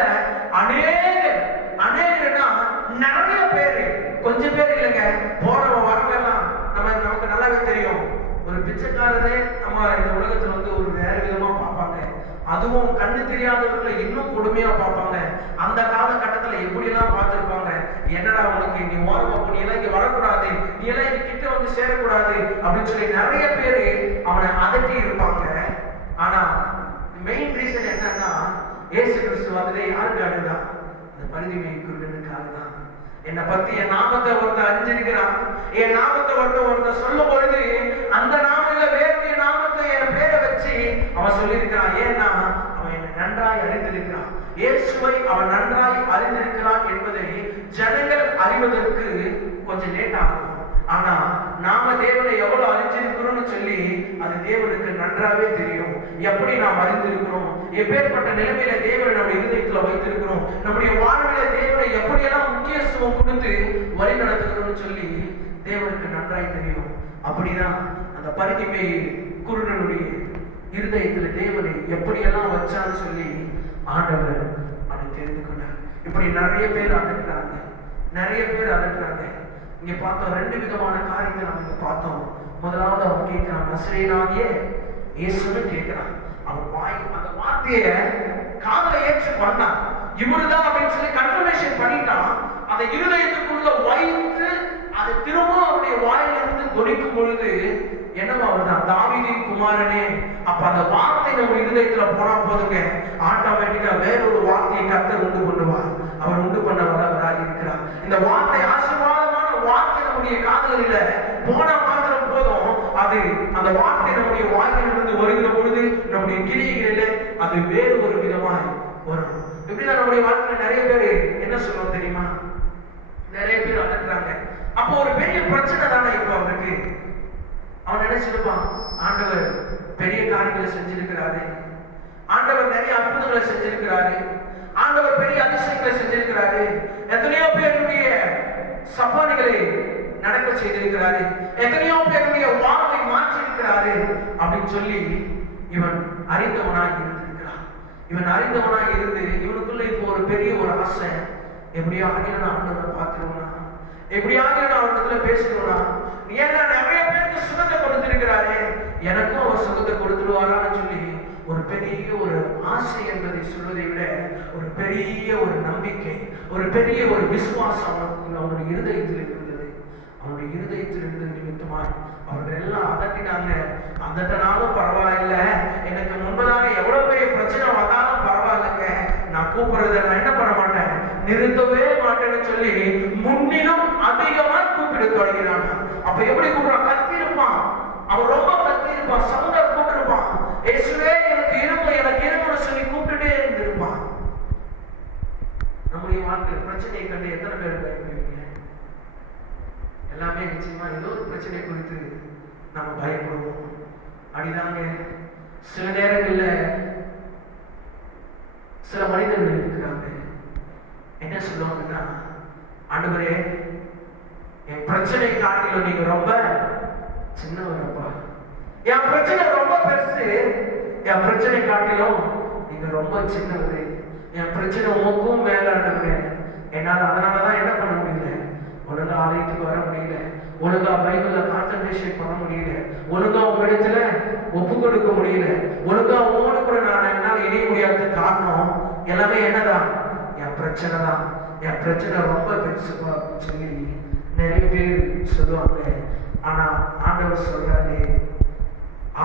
அநேகர்னா நிறைய பேரு, கொஞ்சம் பேர் இல்லைங்க. போறவங்க வரலாம் நமக்கு நல்லாவே தெரியும். ஒரு பிச்சைக்காரரே நம்ம இந்த உலகத்துல வந்து ஒரு வேற விதமா பார்ப்பாங்க. அதுவும் கண்ணு தெரியாதவர்களை இன்னும் கொடுமையா பார்ப்பாங்க. அந்த காலகட்டத்துல எப்படி எல்லாம் பார்த்திருப்பாங்க. என்னடா உனக்கு நீ ஓரமா நீ எல்லாம் இங்க வரக்கூடாது, நீ எல்லாம் இங்க கிட்ட வந்து சேரக்கூடாது அப்படின்னு சொல்லி நிறைய பேரு அவனை அதட்டி இருப்பாங்க. ஆனா மெயின் ரீசன் என்னன்னா, இயேசு கிறிஸ்து வந்ததே யாருக்காக தான்? அந்த பரிதிமை குருடனுக்காக தான். என்னை பத்தி என் நாமத்தை ஒருத்தர் அறிஞ்சிருக்கிறான், என் நாமத்தை ஒருத்தர் சொல்லும் பொழுது அந்த நாமத்துல வேறு நாமத்தை என் பேரை வச்சு அவன் சொல்லியிருக்கிறான். ஏன்னா அவன் என்னை நன்றாய் அறிந்திருக்கிறான். இயேசுவை அவன் நன்றாய் அறிந்திருக்கிறான் என்பதை ஜனங்கள் அறிவதற்கு கொஞ்சம் லேட் ஆகும். ஆனா நாம தேவனை எவ்வளவு அறிஞ்சிருக்கிறோம்னு சொல்லி அது தேவனுக்கு நன்றாவே தெரியும். எப்படி நாம் அறிந்திருக்கிறோம், எப்பேற்பட்ட நிலைமையில தேவனை நம்முடைய இருதயத்துல வைத்திருக்கிறோம், நம்முடைய வாழ்வில தேவனை எப்படியெல்லாம் முக்கியத்துவம் கொடுத்து வழி நடத்துகிறோம்னு சொல்லி தேவனுக்கு நன்றாய் தெரியும். அப்படிதான் அந்த பரிதிமை குருடனுடைய இருதயத்துல தேவனை எப்படியெல்லாம் வச்சான்னு சொல்லி ஆண்டவர் அதை தெரிந்து கொண்டார். இப்படி நிறைய பேர் அதட்டுறாங்க, நிறைய பேர் அதட்டுறாங்க. இங்க பார்த்தோம் ரெண்டு விதமான காரியத்தை நம்ம இங்க பார்த்தோம். முதலாவது அவன் கேட்கிறான், நசரேயனாகிய இயேசுன்னு கேட்கிறான். அவன் வாய் அந்த வார்த்தையை காதுல ஏற்று பண்ணான். இவருதான் அப்படின்னு சொல்லி கன்ஃபர்மேஷன் பண்ணிட்டான். அந்த இருதயத்துக்குள்ள வைத்து அது திரும்ப அவருடைய வாயிலிருந்து தொனிக்கும் பொழுது என்னவா வருதான், தாவீதின் குமாரனே. அப்ப அந்த வார்த்தை நம்ம இருதயத்துல போனா போதுங்க, ஆட்டோமேட்டிக்கா வேறொரு வார்த்தையை கர்த்தர் உண்டு பண்ணுவார். அவர் உண்டு பண்ண வல்லவராக இருக்கிறார். இந்த வார்த்தை ஆசீர்வாதமான வார்த்தை நம்முடைய காதுகளில போன மாத்திரம் போதும், அது அந்த வார்த்தை நம்முடைய வாயிலிருந்து வருகிற பொழுது நம்முடைய கிரியைகளில அது வேறு ஒரு விதமாய் வரும். இப்படிதான் நம்முடைய வாழ்க்கையில நிறைய பேர் என்ன சொல்லுவோம் தெரியுமா, நிறைய பேர் அதட்டுறாங்க. அப்போ ஒரு பெரிய பிரச்சனை தானே இப்போ அவனுக்கு. அவன் நினைச்சிருப்பான், ஆண்டவர் பெரிய காரியங்களை செஞ்சிருக்கிறாரு, ஆண்டவர் நிறைய அற்புதங்களை செஞ்சிருக்கிறாரு, ஆண்டவர் பெரிய அதிசயங்களை செஞ்சிருக்கிறாரு, எத்தனையோ பேருடைய சப்பானிகளை நடக்க செய்திருக்கிறாரு, எத்தனையோ பேருடைய வாழ்வை மாற்றி இருக்கிறாரு அப்படின்னு சொல்லி இவன் அறிந்தவனாய் இருந்திருக்கிறான். இவன் அறிந்தவனாய் இருந்து இவனுக்குள்ள இப்போ ஒரு பெரிய ஒரு ஆசை, எப்படியாக நான் ஆண்டவரை பார்க்கிறோம்னா, எப்படியாக நான் அவரிடத்துல பேசுகிறோம்னா, ஏன்னா நிறைய பேருக்கு சுகத்தை கொடுத்திருக்கிறாரு, எனக்கும் அவர் சுகத்தை கொடுத்துருவாரான்னு சொல்லி ஒரு பெரிய ஒரு ஆசை என்பதை சொல்வதை விட ஒரு பெரிய ஒரு நம்பிக்கை, ஒரு பெரிய ஒரு விசுவாசம் அவனுடைய இருதயத்தில் இருந்தது. அவனுடைய இருதயத்தில் இருந்தது நிமித்தமாய் அவர்கள் எல்லாம் அதட்டினாங்க. அதட்டினாலும் பரவாயில்ல, எனக்கு முன்பதாக எவ்வளவு பெரிய பிரச்சனை வந்தாலும் பரவாயில்லைங்க, நான் கூப்பிடுறத நான் என்ன பண்ண மாட்டேன், நிறுத்தவே மாட்டேன்னு சொல்லி முன்னிலும் அதிகமா கூப்பிட தொடங்கினான். அப்ப எப்படி கூப்பிடுறான், கத்தி இருப்பான், அவன் ரொம்ப கத்தி இருப்பான், சவுண்டா கூப்பிட்டுருப்பான், இயேசுவே எனக்கு இரும்பு எனக்கு இரும்புன்னு சொல்லி கூப்பிட்டுட்டே இருந்திருப்பான். நம்முடைய வாழ்க்கையில் பிரச்சனையை கண்டு எத்தனை பேர் பயப்படுவீங்க? எல்லாமே நிச்சயமா ஏதோ ஒரு பிரச்சனை குறித்து நம்ம பயப்படுவோம். அப்படிதாங்க சில நேரங்கள்ல சில மனிதர்கள் இருக்கிறாங்க, என்ன சொல்லுவாங்கன்னா, ஆண்டவரே என் பிரச்சனை காட்டிலும் நீங்க ரொம்ப சின்னவரப்பா, என் பிரச்சனை ரொம்ப பெருசு, என் பிரச்சனை காட்டிலும் நீங்க ரொம்ப சின்னவரு, என் பிரச்சனை உங்களுக்கும் மேல ஆண்டவரே, என்னால் அதனாலதான் என்ன பண்ண முடியல, ஒழுங்கா ஆலயத்துக்கு வர முடியல, ஒழுங்கா பைபிள்ல கான்சன்ட்ரேஷன் பண்ண முடியல, ஒழுங்கா உங்களிடத்துல ஒப்பு கொடுக்க முடியல, ஒழுங்கா உங்களோட கூட நான் என்னால் இணைய முடியாத காரணம் எல்லாமே என்னதான், என் பிரச்சனை தான், என் பிரச்சனை ரொம்ப பெருசுப்பா அப்படின்னு சொல்லி நிறைய பேர் சொல்லுவாங்க. ஆனா ஆண்டவர் சொல்றாரு,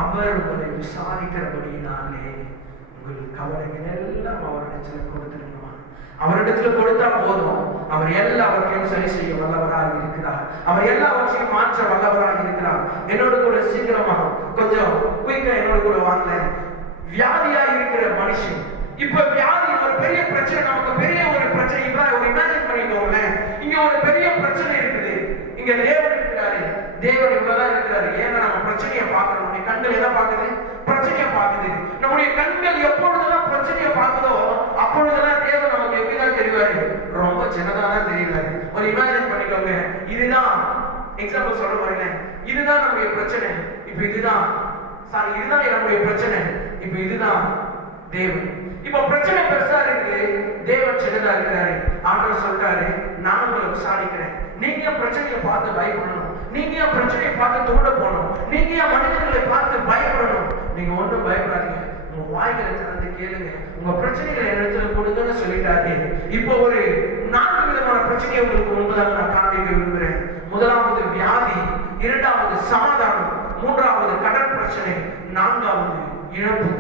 அவர் உங்களை விசாரிக்கிறபடினாலே உங்கள் கவலைகள் எல்லாம் அவரிடத்துல கொடுத்துருக்கணும். அவரிடத்துல கொடுத்தா போதும், அவர் எல்லாவற்றையும் சரி செய்ய வல்லவராக இருக்கிறார், அவர் எல்லாவற்றையும் மாற்ற வல்லவராக இருக்கிறார். என்னோட கூட சீக்கிரமா கொஞ்சம் குயிக்கா என்னோட கூட வாங்க. வியாதியா இருக்கிற மனுஷன், இப்ப வியாதி ஒரு பெரிய பிரச்சனை, நமக்கு பெரிய ஒரு பிரச்சனை. இப்ப ஒரு இமேஜின் பண்ணிக்கோங்களேன், இங்க ஒரு பெரிய பிரச்சனை இருக்குது, இங்க தேவன் இருக்கிறாரு, தேவன் இவ்வளவுதான் இருக்கிறாரு. ஏன்னா நம்ம பிரச்சனையை பார்க்கணும், நம்முடைய கண்கள் எதை பார்க்குது, பிரச்சனையை பார்க்குது. நம்முடைய கண்கள் எப்பொழுதெல்லாம் பிரச்சனையை பார்க்குதோ அப்பொழுதெல்லாம் தேவன் நமக்கு எப்படிதான் தெரிவாரு, ரொம்ப சின்னதா தான் தெரியுறாரு. ஒரு இமேஜின் பண்ணிக்கோங்க, இதுதான் எக்ஸாம்பிள் சொல்ல பாருங்க, இதுதான் நம்முடைய பிரச்சனை, இப்ப இதுதான் இதுதான் என்னுடைய பிரச்சனை. இப்ப இதுதான் தேவன். இப்ப பிரச்சனை பெருசா இருக்கு, தேவன் சின்னதா இருக்கிறாரு. ஆண்டவர் சொல்றாரு, நான் உங்களை விசாரிக்கிறேன். நீங்க ஏன் பிரச்சனையை பார்த்து பயப்படணும்? நீங்க ஏன் பிரச்சனையை பார்த்து தூண்ட போகணும்? நீங்க ஏன் மனிதர்களை பார்த்து பயப்படணும்? நீங்க ஒன்றும் பயப்படாதீங்க. உங்க வாய்களை திறந்து கேளுங்க. உங்க பிரச்சனைகளை இடத்துல கொடுங்கன்னு சொல்லிட்டாரு. இப்போ ஒரு 4 விதமான பிரச்சனையை உங்களுக்கு முன்பதாக நான் காண்பிக்க விரும்புகிறேன். முதலாவது வியாதி, இரண்டாவது சமாதானம், மூன்றாவது கடன் பிரச்சனை, நான்காவது இழப்பு.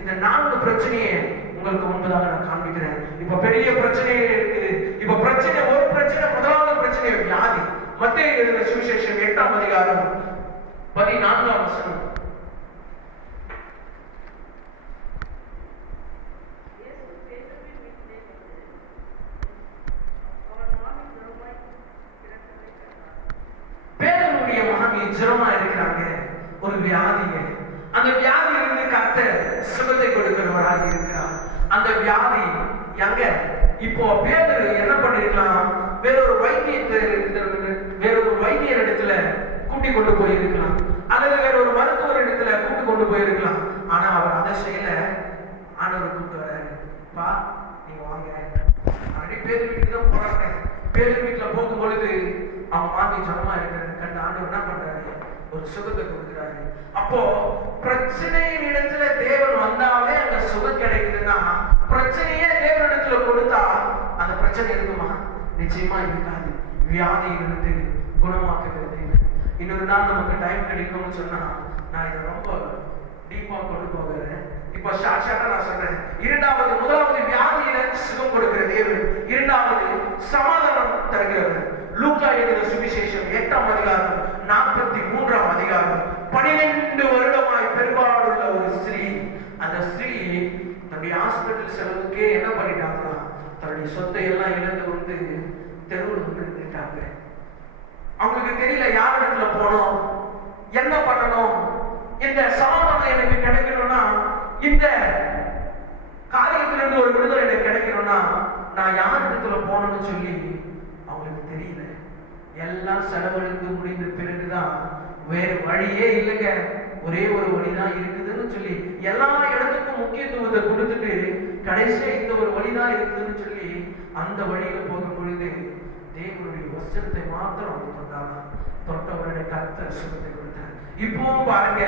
இந்த 4 பிரச்சனையை உங்களுக்கு முன்பதாக நான் காண்பிக்கிறேன். இப்ப பெரிய பிரச்சனையே இருக்குது. இப்ப பிரச்சனை, ஒரு பிரச்சனை, முதலாவது பிரச்சனை வியாதி. மத்தேயு எழுதின சுவிசேஷம் 8ஆம் அதிகாரம் 14ஆம் வசனம். பேதருடைய மனைவி ஜெரமா இருக்கிறாங்க, ஒரு வியாதிங்க. அந்த வியாதியிலிருந்து கர்த்தர் சுகத்தை கொடுக்கிறவராக இருக்கிறார். அந்த வியாதி எங்க? இப்போ பேதரு என்ன பண்ணிருக்கலாம்? வேறொரு வைத்தியர் இடத்துல கூட்டிக் கொண்டு போயிருக்கலாம், அல்லது வேறொரு மருத்துவர் இடத்துல கூட்டிக் கொண்டு போயிருக்கலாம். ஆனா அவர் அதை செய்யல. ஆண்டவர் கூப்பிட்டு வர்றாரு, பா நீங்க வாங்க. பேதரு வீட்டுக்கு தான் போறாங்க. பேதரு வீட்டுல போகும் பொழுது அவங்க மாமி ஜனமா இருக்கிறது கண்டு ஆண்டவர் என்ன பண்றாரு? ஒரு சுகத்தை கொடுக்கிறாரு. அப்போ பிரச்சனையின் இடத்துல தேவன் வந்தாவே அங்க சுகம் கிடைக்குதுன்னா, பிரச்சனையே தேவனிடத்துல கொடுத்தா அந்த பிரச்சனை இருக்குமா? நிச்சயமா இருக்காது. வியாதியிலிருந்து குணமாக்குகிறது. இன்னொரு நாள் நமக்கு டைம் கிடைக்கும்னு சொன்னா நான் இதை ரொம்ப டீப்பா கொண்டு போகிறேன். இப்ப ஷார்ட்டா நான் சொல்றேன். முதலாவது வியாதியில சுகம் கொடுக்கிற தேவன், இரண்டாவது சமாதானம் தருகிறவர். லூக்கா எழுதின சுவிசேஷம் 8ஆம் அதிகாரம் 43ஆம் அதிகாரம். 12 வருடமாய் பெரும்பாலுள்ள ஒரு ஸ்திரீ. அந்த ஸ்திரீ தன்னுடைய ஹாஸ்பிட்டல் செலவுக்கே என்ன பண்ணிட்டாங்கன்னா, தன்னுடைய சொத்தை எல்லாம் இழந்து வந்து தெருவில் நின்றுட்டாங்க. அவங்களுக்கு தெரியல யாரிடத்துல போனோம், என்ன பண்ணணும். இந்த சமாதானம் எனக்கு கிடைக்கணும்னா, இந்த காரியத்திலிருந்து ஒரு விடுதலை எனக்கு கிடைக்கணும்னா நான் யாரிடத்துல போனோம்னு சொல்லி அவங்களுக்கு தெரியல. எல்லாம் செலவழித்து முடிந்த பிறகுதான் வேறு வழியே இல்லைங்க, ஒரே ஒரு வழிதான் இருக்குதுன்னு சொல்லி எல்லா இடத்துக்கும் முக்கியத்துவத்தை கொடுத்துட்டு கடைசியா இந்த ஒரு வழிதான் இருக்குதுன்னு சொல்லி அந்த வழியில போகும் பொழுது தேவனுடைய வசனத்தை மாத்திரம் அவங்க தொட்டாங்க. தொட்டவருடைய கர்த்தர் சுகத்தை கொடுத்தார். இப்பவும் பாருங்க,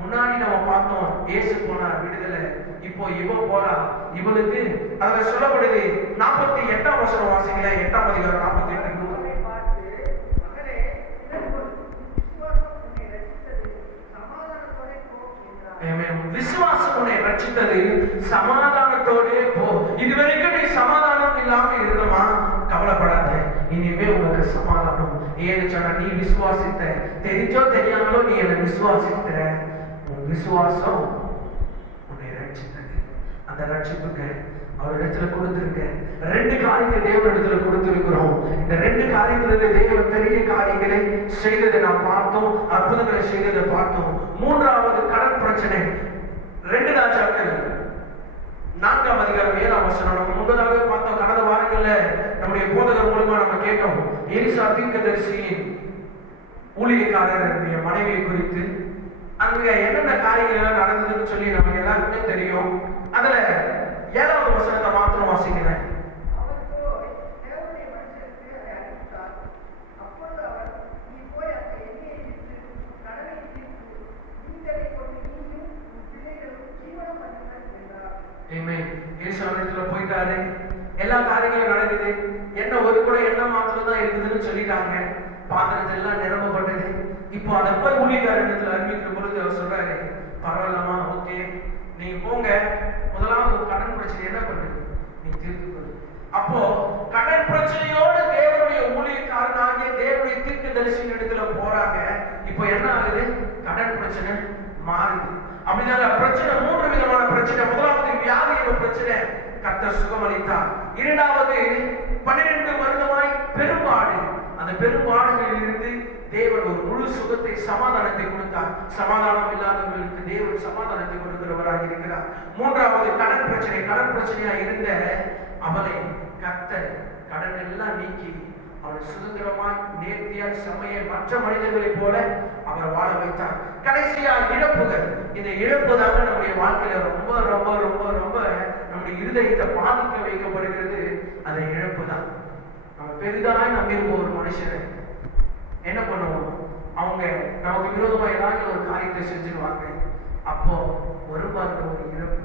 முன்னாடி நம்ம பார்த்தோம் இயேசு போனார் விடுதலை. இப்போ இவ போறா. இவளுக்கு அதுல சொல்லப்படுது 48ஆம் வசனம் வாசிங்களா. 8ஆம் அதிகாரம் 48. விசுவாசம் உன்னை ரட்சித்தது, சமாதானத்தோடே போ. இதுவரைக்கும் நீ சமாதானம் இல்லாம இருந்தமா, கவலைப்படாத, இனிமே உனக்கு சமாதானம். ஏன்னு சொன்னா நீ விசுவாசித்த, தெரிஞ்சோ தெரியாமலோ நீ என்ன விசுவாசித்த, உன் விசுவாசம் உன்னை ரட்சித்தது. அந்த ரட்சிப்புக்கு அவரிடத்துல கொடுத்திருக்க 2 காரியத்தை தேவனிடத்துல கொடுத்திருக்கிறோம். இந்த 2 காரியத்திலிருந்து தேவன் பெரிய காரியங்களை செய்ததை நாம் பார்த்தோம், அற்புதங்களை செய்ததை பார்த்தோம். மூன்றாவது கடன் பிரச்சனை. 2 ராஜாக்கள் 4ஆம் அதிகாரம் 7ஆம் வசனம். நம்ம முன்பதாகவே பார்த்தோம். கடந்த வாரங்கள்ல நம்முடைய போதகர் மூலமா நம்ம கேட்டோம். எலிசா தீர்க்கதரிசியின் ஊழியக்காரருடைய மனைவியை குறித்து அங்க என்னென்ன காரியங்கள் எல்லாம் நடந்ததுன்னு சொல்லி நமக்கு எல்லாருக்குமே தெரியும். அதுல 7வது வசனத்தை மாத்திரம் வாசிக்கிறேன். போயிட்டாரு, எல்லா காரியங்களும் நடக்குது. என்ன ஒரு கூட என்ன மாத்திரம் தான் இருக்குதுன்னு சொல்லிட்டாங்க. பாத்திரத்தை எல்லாம் நிரம்பப்பட்டது. இப்போ அதை போய் ஊழியக்காரத்துல அறிவிக்கிற பொழுது அவர் சொல்றாரு, பரவாயில்லமா, ஓகே நீங்க போங்க, முதலாவது கடன் பிரச்சனை என்ன பண்ணுது நீ தீர்த்து கொடு. அப்போ கடன் பிரச்சனையோடு தேவனுடைய ஊழியக்காரனாகிய தேவனுடைய தீர்க்கதரிசியின் இடத்துல போறாங்க. இப்போ என்ன ஆகுது? கடன் பிரச்சனை மாறுது. அப்படிதான் பிரச்சனை 3 விதமான பிரச்சனை. முதலாவது வியாதி என்ற பிரச்சனை, கர்த்தர் சுகமளித்தார். இரண்டாவது 12 வருடமாய் பெரும்பாடு. அந்த பெரும்பாடுகளில் இருந்து தேவன் ஒரு முழு சுகத்தை, சமாதானத்தை கொடுத்தார். சமாதானம் இல்லாதவர்களுக்கு தேவன் சமாதானத்தை கொடுக்கிறவராக இருக்கிறார். மூன்றாவது கடன் பிரச்சனை. கடன் பிரச்சனையா இருந்த அவளை கர்த்தர் கடன் எல்லாம் நீக்கி அவரை சுதந்திரமாய் நேர்த்தியாய் செம்மையை மற்ற மனிதர்களைப் போல அவர் வாழ வைத்தார். கடைசியா இழப்புகள். இந்த இழப்பு தாங்க நம்முடைய வாழ்க்கையில ரொம்ப ரொம்ப ரொம்ப ரொம்ப நம்முடைய இருதயத்தை பாதிக்க வைக்கப்படுகிறது. அந்த இழப்பு தான். நம்ம பெரிதாய் நம்பியிருப்போம் ஒரு மனுஷனை என்ன பண்ணுவோம், அவங்க நமக்கு விரோதமா ஏதாவது ஒரு காரியத்தை செஞ்சிருவாங்க. அப்போ ஒரு இழப்பு.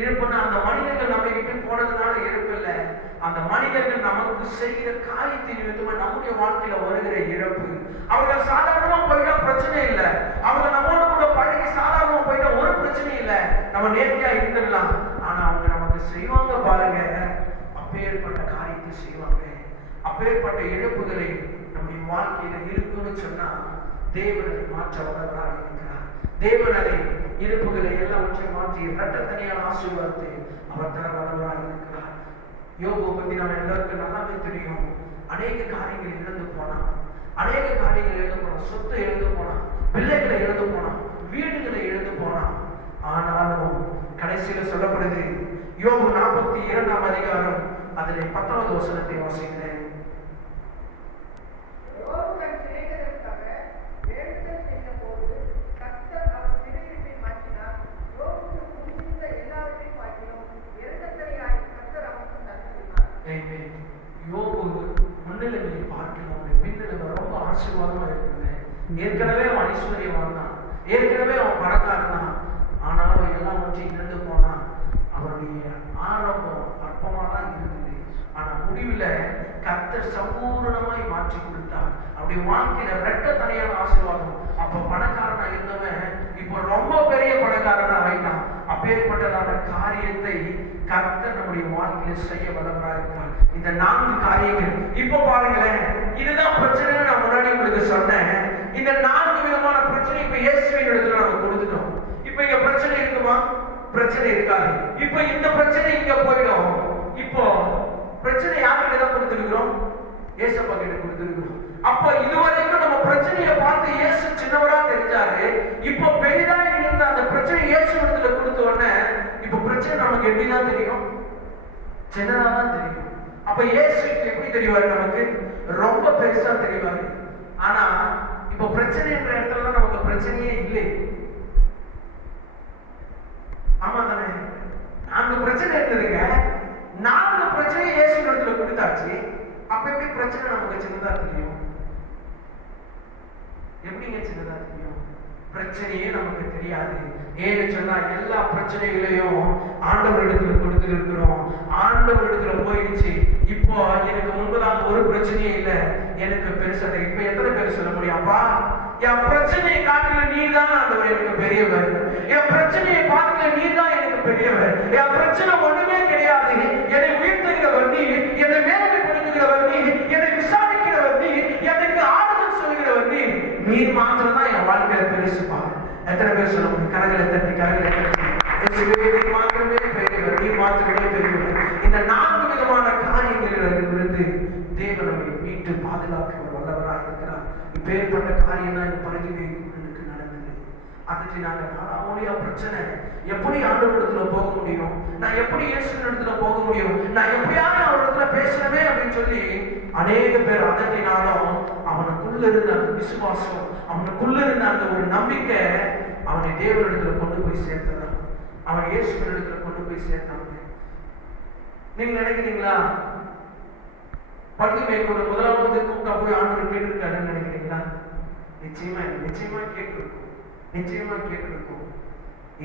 இழப்புன்னா அந்த மனிதர்கள் நம்ம கிட்ட போனதுனால இழப்பு இல்லை, அந்த மனிதர்கள் நமக்கு செய்கிற காரியத்தை நிமித்தமா நம்முடைய வாழ்க்கையில வருகிற இழப்பு. அவங்க சாதாரணமா போயிட்டா பிரச்சனை இல்லை, அவங்க நம்மளோட கூட பழகி சாதாரணமா போயிட்டா ஒரு பிரச்சனை இல்லை, நம்ம நேர்த்தியா இருந்துடலாம். ஆனா அவங்க நமக்கு செய்வாங்க பாருங்க, அப்பேற்பட்ட காரியத்தை செய்வாங்க. அப்பேற்பட்ட இழப்புகளை நம்முடைய வாழ்க்கையில இருக்குன்னு சொன்னா தேவனை மாற்ற வல்லவராக இருக்கிறார். தேவன் அதை இழப்புகளை எல்லாவற்றையும் மாற்றி இரட்ட தனியான ஆசீர்வாதத்தை அவர் தர வல்லவராக இருக்கிறார். யோபு பத்தி நம்ம எல்லாருக்கும் நல்லாவே தெரியும். அநேக காரியங்கள் இழந்து போனான், அநேக காரியங்கள் இழந்து போனான், சொத்து இழந்து போனான், பிள்ளைகளை இழந்து போனான், வீடுகளை இழந்து போனான். ஆனாலும் கடைசியில சொல்லப்படுது, யோபு 42ஆம் அதிகாரம் அதிலே 10வது வசனத்தை வாசிக்கிறேன். ஏற்கனவே அவன் ஐஸ்வர்யவான் தான், ஏற்கனவே அவன் பணக்காரன் தான். ஆனாலும் எல்லாவற்றையும் இழந்து போனான். அவருடைய ஆரம்பம் அற்பமா தான் இருந்தது. ஆனா முடிவுல கர்த்தர் சம்பூர்ணமாய் மாற்றி கொடுத்தார். அப்படி வாழ்க்கையில ரெட்ட தனியான ஆசீர்வாதம். அப்ப பணக்காரனா இருந்தவன் இப்ப ரொம்ப பெரிய பணக்காரனா ஆயிட்டான். அப்பேற்பட்டதான காரியத்தை கர்த்தர் நம்முடைய வாழ்க்கையில செய்ய வல்லவராக இருக்கிறார். இந்த 4 காரியங்கள் இப்ப பாருங்களேன், இதுதான் பிரச்சனைன்னு நான் முன்னாடி உங்களுக்கு சொன்னேன். இந்த 4 விதமான பிரச்சனை இப்ப இயேசுவின் இடத்துல நம்ம கொடுத்துட்டோம். இப்ப இங்க பிரச்சனை இருக்குமா? பிரச்சனை இருக்காது. இப்ப இந்த பிரச்சனை இங்க போயிடும். இப்போ பிரச்சனை யார்கிட்ட தான் கொடுத்துருக்கிறோம்? இயேசப்பா கிட்ட கொடுத்துருக்கிறோம். அப்ப இதுவரைக்கும் நம்ம பிரச்சனையை பார்த்து இயேசு சின்னவரா தெரிஞ்சாரு. இப்போ பெரிதா இருந்த அந்த பிரச்சனை இயேசு இடத்துல கொடுத்த உடனே இப்ப பிரச்சனை நமக்கு எப்படிதான் தெரியும்? சின்னதா தான் தெரியும். அப்ப இயேசு எப்படி தெரிவாரு? நமக்கு ரொம்ப பெருசா தெரிவாரு. ஆனா இப்ப பிரச்சனை என்ற இடத்துல நமக்கு பிரச்சனையே இல்லை. ஆமா தானே? 4 பிரச்சனை இருந்ததுங்க. 4 பிரச்சனையை இயேசு இடத்துல கொடுத்தாச்சு. அப்ப எப்படி பிரச்சனை நமக்கு சின்னதா தெரியும்? எப்படிங்க சின்னதா தெரியும்? பிரச்சனையே நமக்கு தெரியாது. ஏன்னு சொன்னா எல்லா பிரச்சனைகளையும் ஆண்டவரிடத்துல கொடுத்துட்டு இருக்கிறோம். ஆண்டவரிடத்துல போயிடுச்சு. இப்போ எனக்கு முன்பதாக ஒரு பிரச்சனையே இல்லை, எனக்கு பெருசா. இப்ப எத்தனை பேர் சொல்ல முடியும்? அப்பா, என் பிரச்சனையை காட்டில நீ தான் ஆண்டவர் எனக்கு பெரியவர், என் பிரச்சனையை பார்க்கல நீ தான் எனக்கு பெரியவர், என் பிரச்சனை ஒண்ணுமே கிடையாது, என்னை உயர்த்துகிறவர் நீ, என்னை மேன்மைப்படுத்துகிறவர் நீ, என்னை விசாரிக்கிறவர் நீ, எனக்கு ஆறுதல் சொல்லுகிறவர் நீ, நீ மாத்திரம் தான் என் வாழ்க்கையில பெருசுப்பா. எத்தனை பேர் சொல்ல முடியும்? கரங்களை தட்டி நீ மாத்திரமே பெரியவர், நீ மாத்திரமே பெரியவர். இந்த 4 விதமான காரியங்களிலிருந்து தேவன் நம்மை மீட்டு பாதுகாக்க வல்லவராக இருக்கிறார். இப்பேற்பட்ட காரியம் தான் இந்த பரிதிக்கு நடந்தது. அதுக்கு நாங்க நாளாவொழியா பிரச்சனை, எப்படி ஆண்டவரிடத்துல போக முடியும், நான் எப்படி இயேசுவின் இடத்துல போக முடியும், நான் எப்படியாவது அவரிடத்துல பேசணுமே அப்படின்னு சொல்லி அநேக பேர் அதட்டினாலும் அவனுக்குள்ள இருந்த அந்த விசுவாசம், அவனுக்குள்ள இருந்த அந்த ஒரு நம்பிக்கை அவனை தேவனிடத்துல கொண்டு போய் சேர்த்தான். அவன் இயேசுவின் இடத்துல கொண்டு போய் சேர்த்தான். நீங்க நினைக்கிறீங்களா பள்ளி மேற்கொண்டு முதலாவது கூட்டா போய் ஆண்டவர் கேட்டிருக்காருன்னு நினைக்கிறீங்களா? நிச்சயமா நிச்சயமா கேட்டிருக்கும், நிச்சயமா கேட்டிருக்கும்.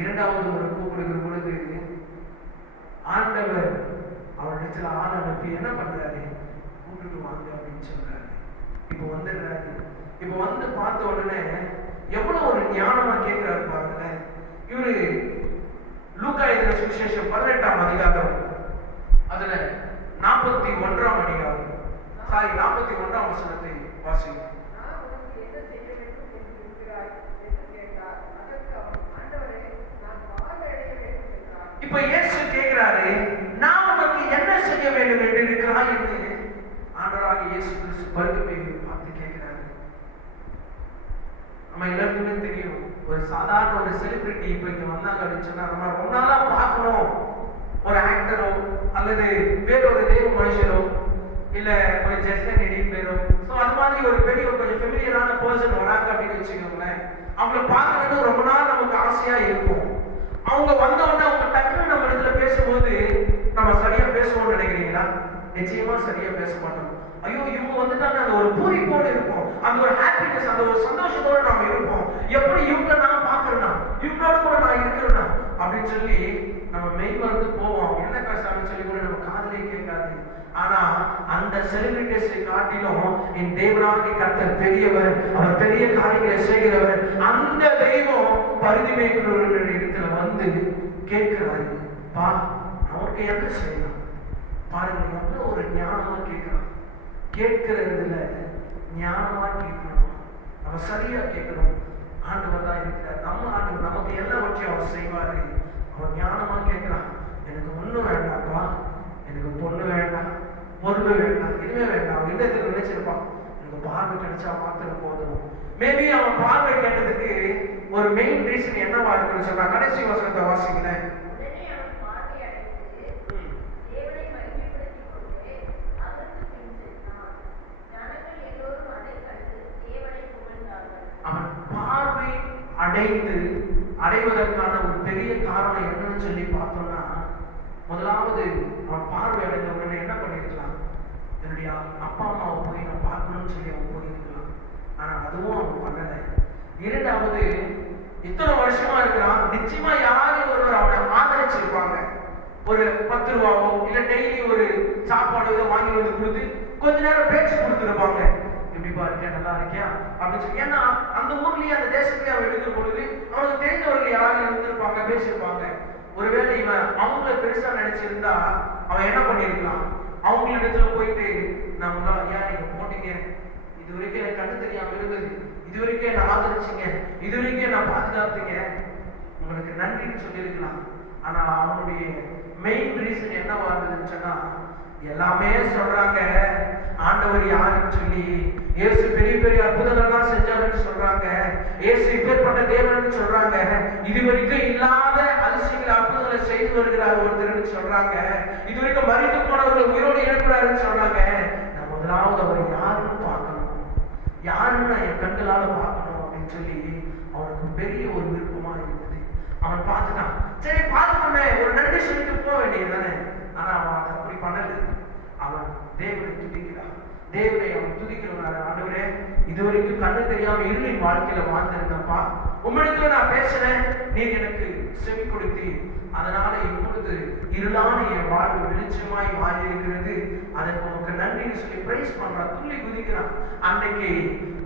2வது முறை கூப்பிடுகிற பொழுது ஆண்டவர் அவரிடத்துல ஆள் அனுப்பி என்ன பண்றாரு? கூப்பிட்டு வாங்க அப்படின்னு சொல்றாரு. இப்ப வந்துடுறாரு. இப்ப வந்து பார்த்த உடனே எவ்வளவு ஒரு ஞானமா கேட்கிறாரு பாருங்களேன். இவரு லூக்கா எழுதின சுவிசேஷம் 18ஆம் அதிகாரம் அதுல 41ஆம் அதிகாரம் 41ஆம் வசனத்தை வாசிங்க. இப்ப இயேசு கேட்கிறாரு, நான் உனக்கு என்ன செய்ய வேண்டும் என்று இருக்கிறாய் என்று ஆண்டவராக இயேசு கிறிஸ்து பரிந்துரை பார்த்து கேட்கிறாரு. நம்ம எல்லாருக்குமே தெரியும், ஒரு சாதாரண ஒரு செலிபிரிட்டி இப்ப இங்க வந்தாங்க அப்படின்னு சொன்னா நம்ம ரொம்ப நாளா பார்க்கணும். ஒரு ஆக்டரோ அல்லது வேறொரு தேவ மனுஷரோ இல்ல ஒரு ஜெஸ்டனிடி வச்சுக்கோங்களேன். அவங்கள பார்க்கணும்னு ரொம்ப நாள் நமக்கு ஆசையா இருக்கும். அவங்க வந்தவொடனே அவங்க டக்குன்னு நம்ம இடத்துல பேசும்போது நம்ம சரியா பேசுவோம்னு நினைக்கிறீங்களா? நிச்சயமா சரியா பேச மாட்டோம். ஐயோ இவங்க வந்துட்டாங்க, அந்த ஒரு பூரிப்போடு இருக்கும், அந்த ஒரு ஹாப்பினஸ், அந்த ஒரு சந்தோஷத்தோட நாம இருப்போம். எப்படி இவங்க நான் பார்க்கறேன்னா, இவங்களோட கூட நான் இருக்கிறேன்னா அப்படின்னு சொல்லி நம்ம மெய் மறந்து போவோம். என்ன பேசுறாங்கன்னு சொல்லி கூட நம்ம காதுலயே கேட்காது. ஆனா அந்த செலிபிரிட்டிஸை காட்டிலும் என் தேவனாகிய கர்த்தர் பெரியவர், அவர் பெரிய காரியங்களை செய்கிறவர். அந்த தெய்வம் பரிதி மேய்க்கிறவர்கள் இடத்துல வந்து கேட்கிறாரு, பா அவருக்கு என்ன செய்யலாம் பாருங்க. எவ்வளவு ஒரு ஞானமா கேட்கிறான். கேட்கிறதுல ஞானமா கேட்கணும், நம்ம சரியா கேட்கணும். ஆண்டவர் தான் இருக்கிறார், நம்ம ஆண்டவர் நமக்கு எல்லாவற்றையும் அவர் செய்வாரு. அவர் ஞானமா கேட்கிறான், எனக்கு ஒண்ணும் வேண்டாம்ப்பா, எனக்கு பொண்ணு வேண்டாம், பொருள் வேண்டாம், எதுவுமே வேண்டாம். அவன் இடத்துல நினைச்சிருப்பான், எனக்கு பார்வை கிடைச்சா மாத்திரம் போதும். மேபி அவன் பார்வை கேட்டதுக்கு ஒரு மெயின் ரீசன் என்னவா இருக்குன்னு சொன்னா, கடைசி வசனத்தை வாசிக்கிறேன். அவன் பார்வை அடைவதற்கான ஒரு பெரிய காரணம் என்னன்னு சொல்லி பார்த்தோம்னா, முதலாவது அவன் பார்வை அடைந்த உடனே என்ன பண்ணிருக்கலாம், என்னுடைய அப்பா அம்மாவை போய் நான் பார்க்கணும்னு சொல்லி அவன் போயிருக்கலாம். ஆனா அதுவும் அவன் பண்ணல. இரண்டாவது, இத்தனை வருஷமா இருக்கிறான், நிச்சயமா யாரும் ஒருவர் அவனை ஆதரிச்சிருப்பாங்க. ஒரு 10 ரூபாவோ இல்ல டெய்லி ஒரு சாப்பாடு ஏதோ வாங்கி வந்து கொடுத்து கொஞ்ச நேரம் பேச்சு கொடுத்துருப்பாங்க, எப்படிப்பா இருக்கேன், நல்லா இருக்கியா அப்படின்னு சொல்லி. ஏன்னா அந்த ஊர்லயே அந்த தேசத்துலயே அவன் எடுக்கிற பொழுது அவனுக்கு தெரிஞ்சவர்கள் யாராவது இருந்திருப்பாங்க, பேசியிருப்பாங்க. ஒருவேளை இவன் அவங்கள பெருசா நினைச்சிருந்தா அவன் என்ன பண்ணிருக்கலாம், அவங்களிடத்துல போயிட்டு நம்ம ஐயா நீங்க போட்டீங்க, இது வரைக்கும் எனக்கு கண்ணு தெரியாம இருந்தது, இது வரைக்கும் என்ன ஆதரிச்சிங்க, இது வரைக்கும் என்ன பாதுகாத்தீங்க, உங்களுக்கு நன்றின்னு சொல்லியிருக்கலாம். ஆனா அவனுடைய மெயின் ரீசன் என்னவா இருந்ததுன்னு சொன்னா, எல்லாமே சொல்றாங்க ஆண்டவர் யாருன்னு சொல்லி, இயேசு பெரிய பெரிய அற்புதங்கள்லாம் செஞ்சாருன்னு சொல்றாங்க, இயேசு இப்பேற்பட்ட தேவன்னு சொல்றாங்க, இதுவரைக்கும் இல்லாத அதிசயங்களை அற்புதங்களை செய்து வருகிறார் ஒருத்தர்னு சொல்றாங்க, இதுவரைக்கும் மரித்து போனவர்கள் உயிரோடு இருக்கிறாருன்னு சொல்றாங்க. நான் முதலாவது அவர் யாருன்னு பார்க்கணும், யாருன்னு நான் என் கண்களால பார்க்கணும் அப்படின்னு சொல்லி அவனுக்கு பெரிய ஒரு விருப்பமா இருந்தது. அவன் பார்த்துட்டான், சரி பார்த்துக்கொண்டே ஒரு நன்றி சொல்லிட்டு போக வேண்டியது தானே. ஆனா அவன் அதை அப்படி பண்ணல. அவன் தேவனை துதிக்கிறான், தேவனை அவன் துதிக்கிறவனாக, ஆண்டவரே இதுவரைக்கும் கண்ணு தெரியாம இருளின் வாழ்க்கையில வாழ்ந்திருந்தப்பா, உம்மிடத்துல நான் பேசுறேன், நீர் எனக்கு செவி கொடுத்தி, அதனால இப்பொழுது இருளான என் வாழ்வு வெளிச்சமாய் மாறி இருக்கிறது, அதற்கு உனக்கு நன்றின்னு சொல்லி பிரைஸ் பண்றான், துள்ளி குதிக்கிறான். அன்னைக்கு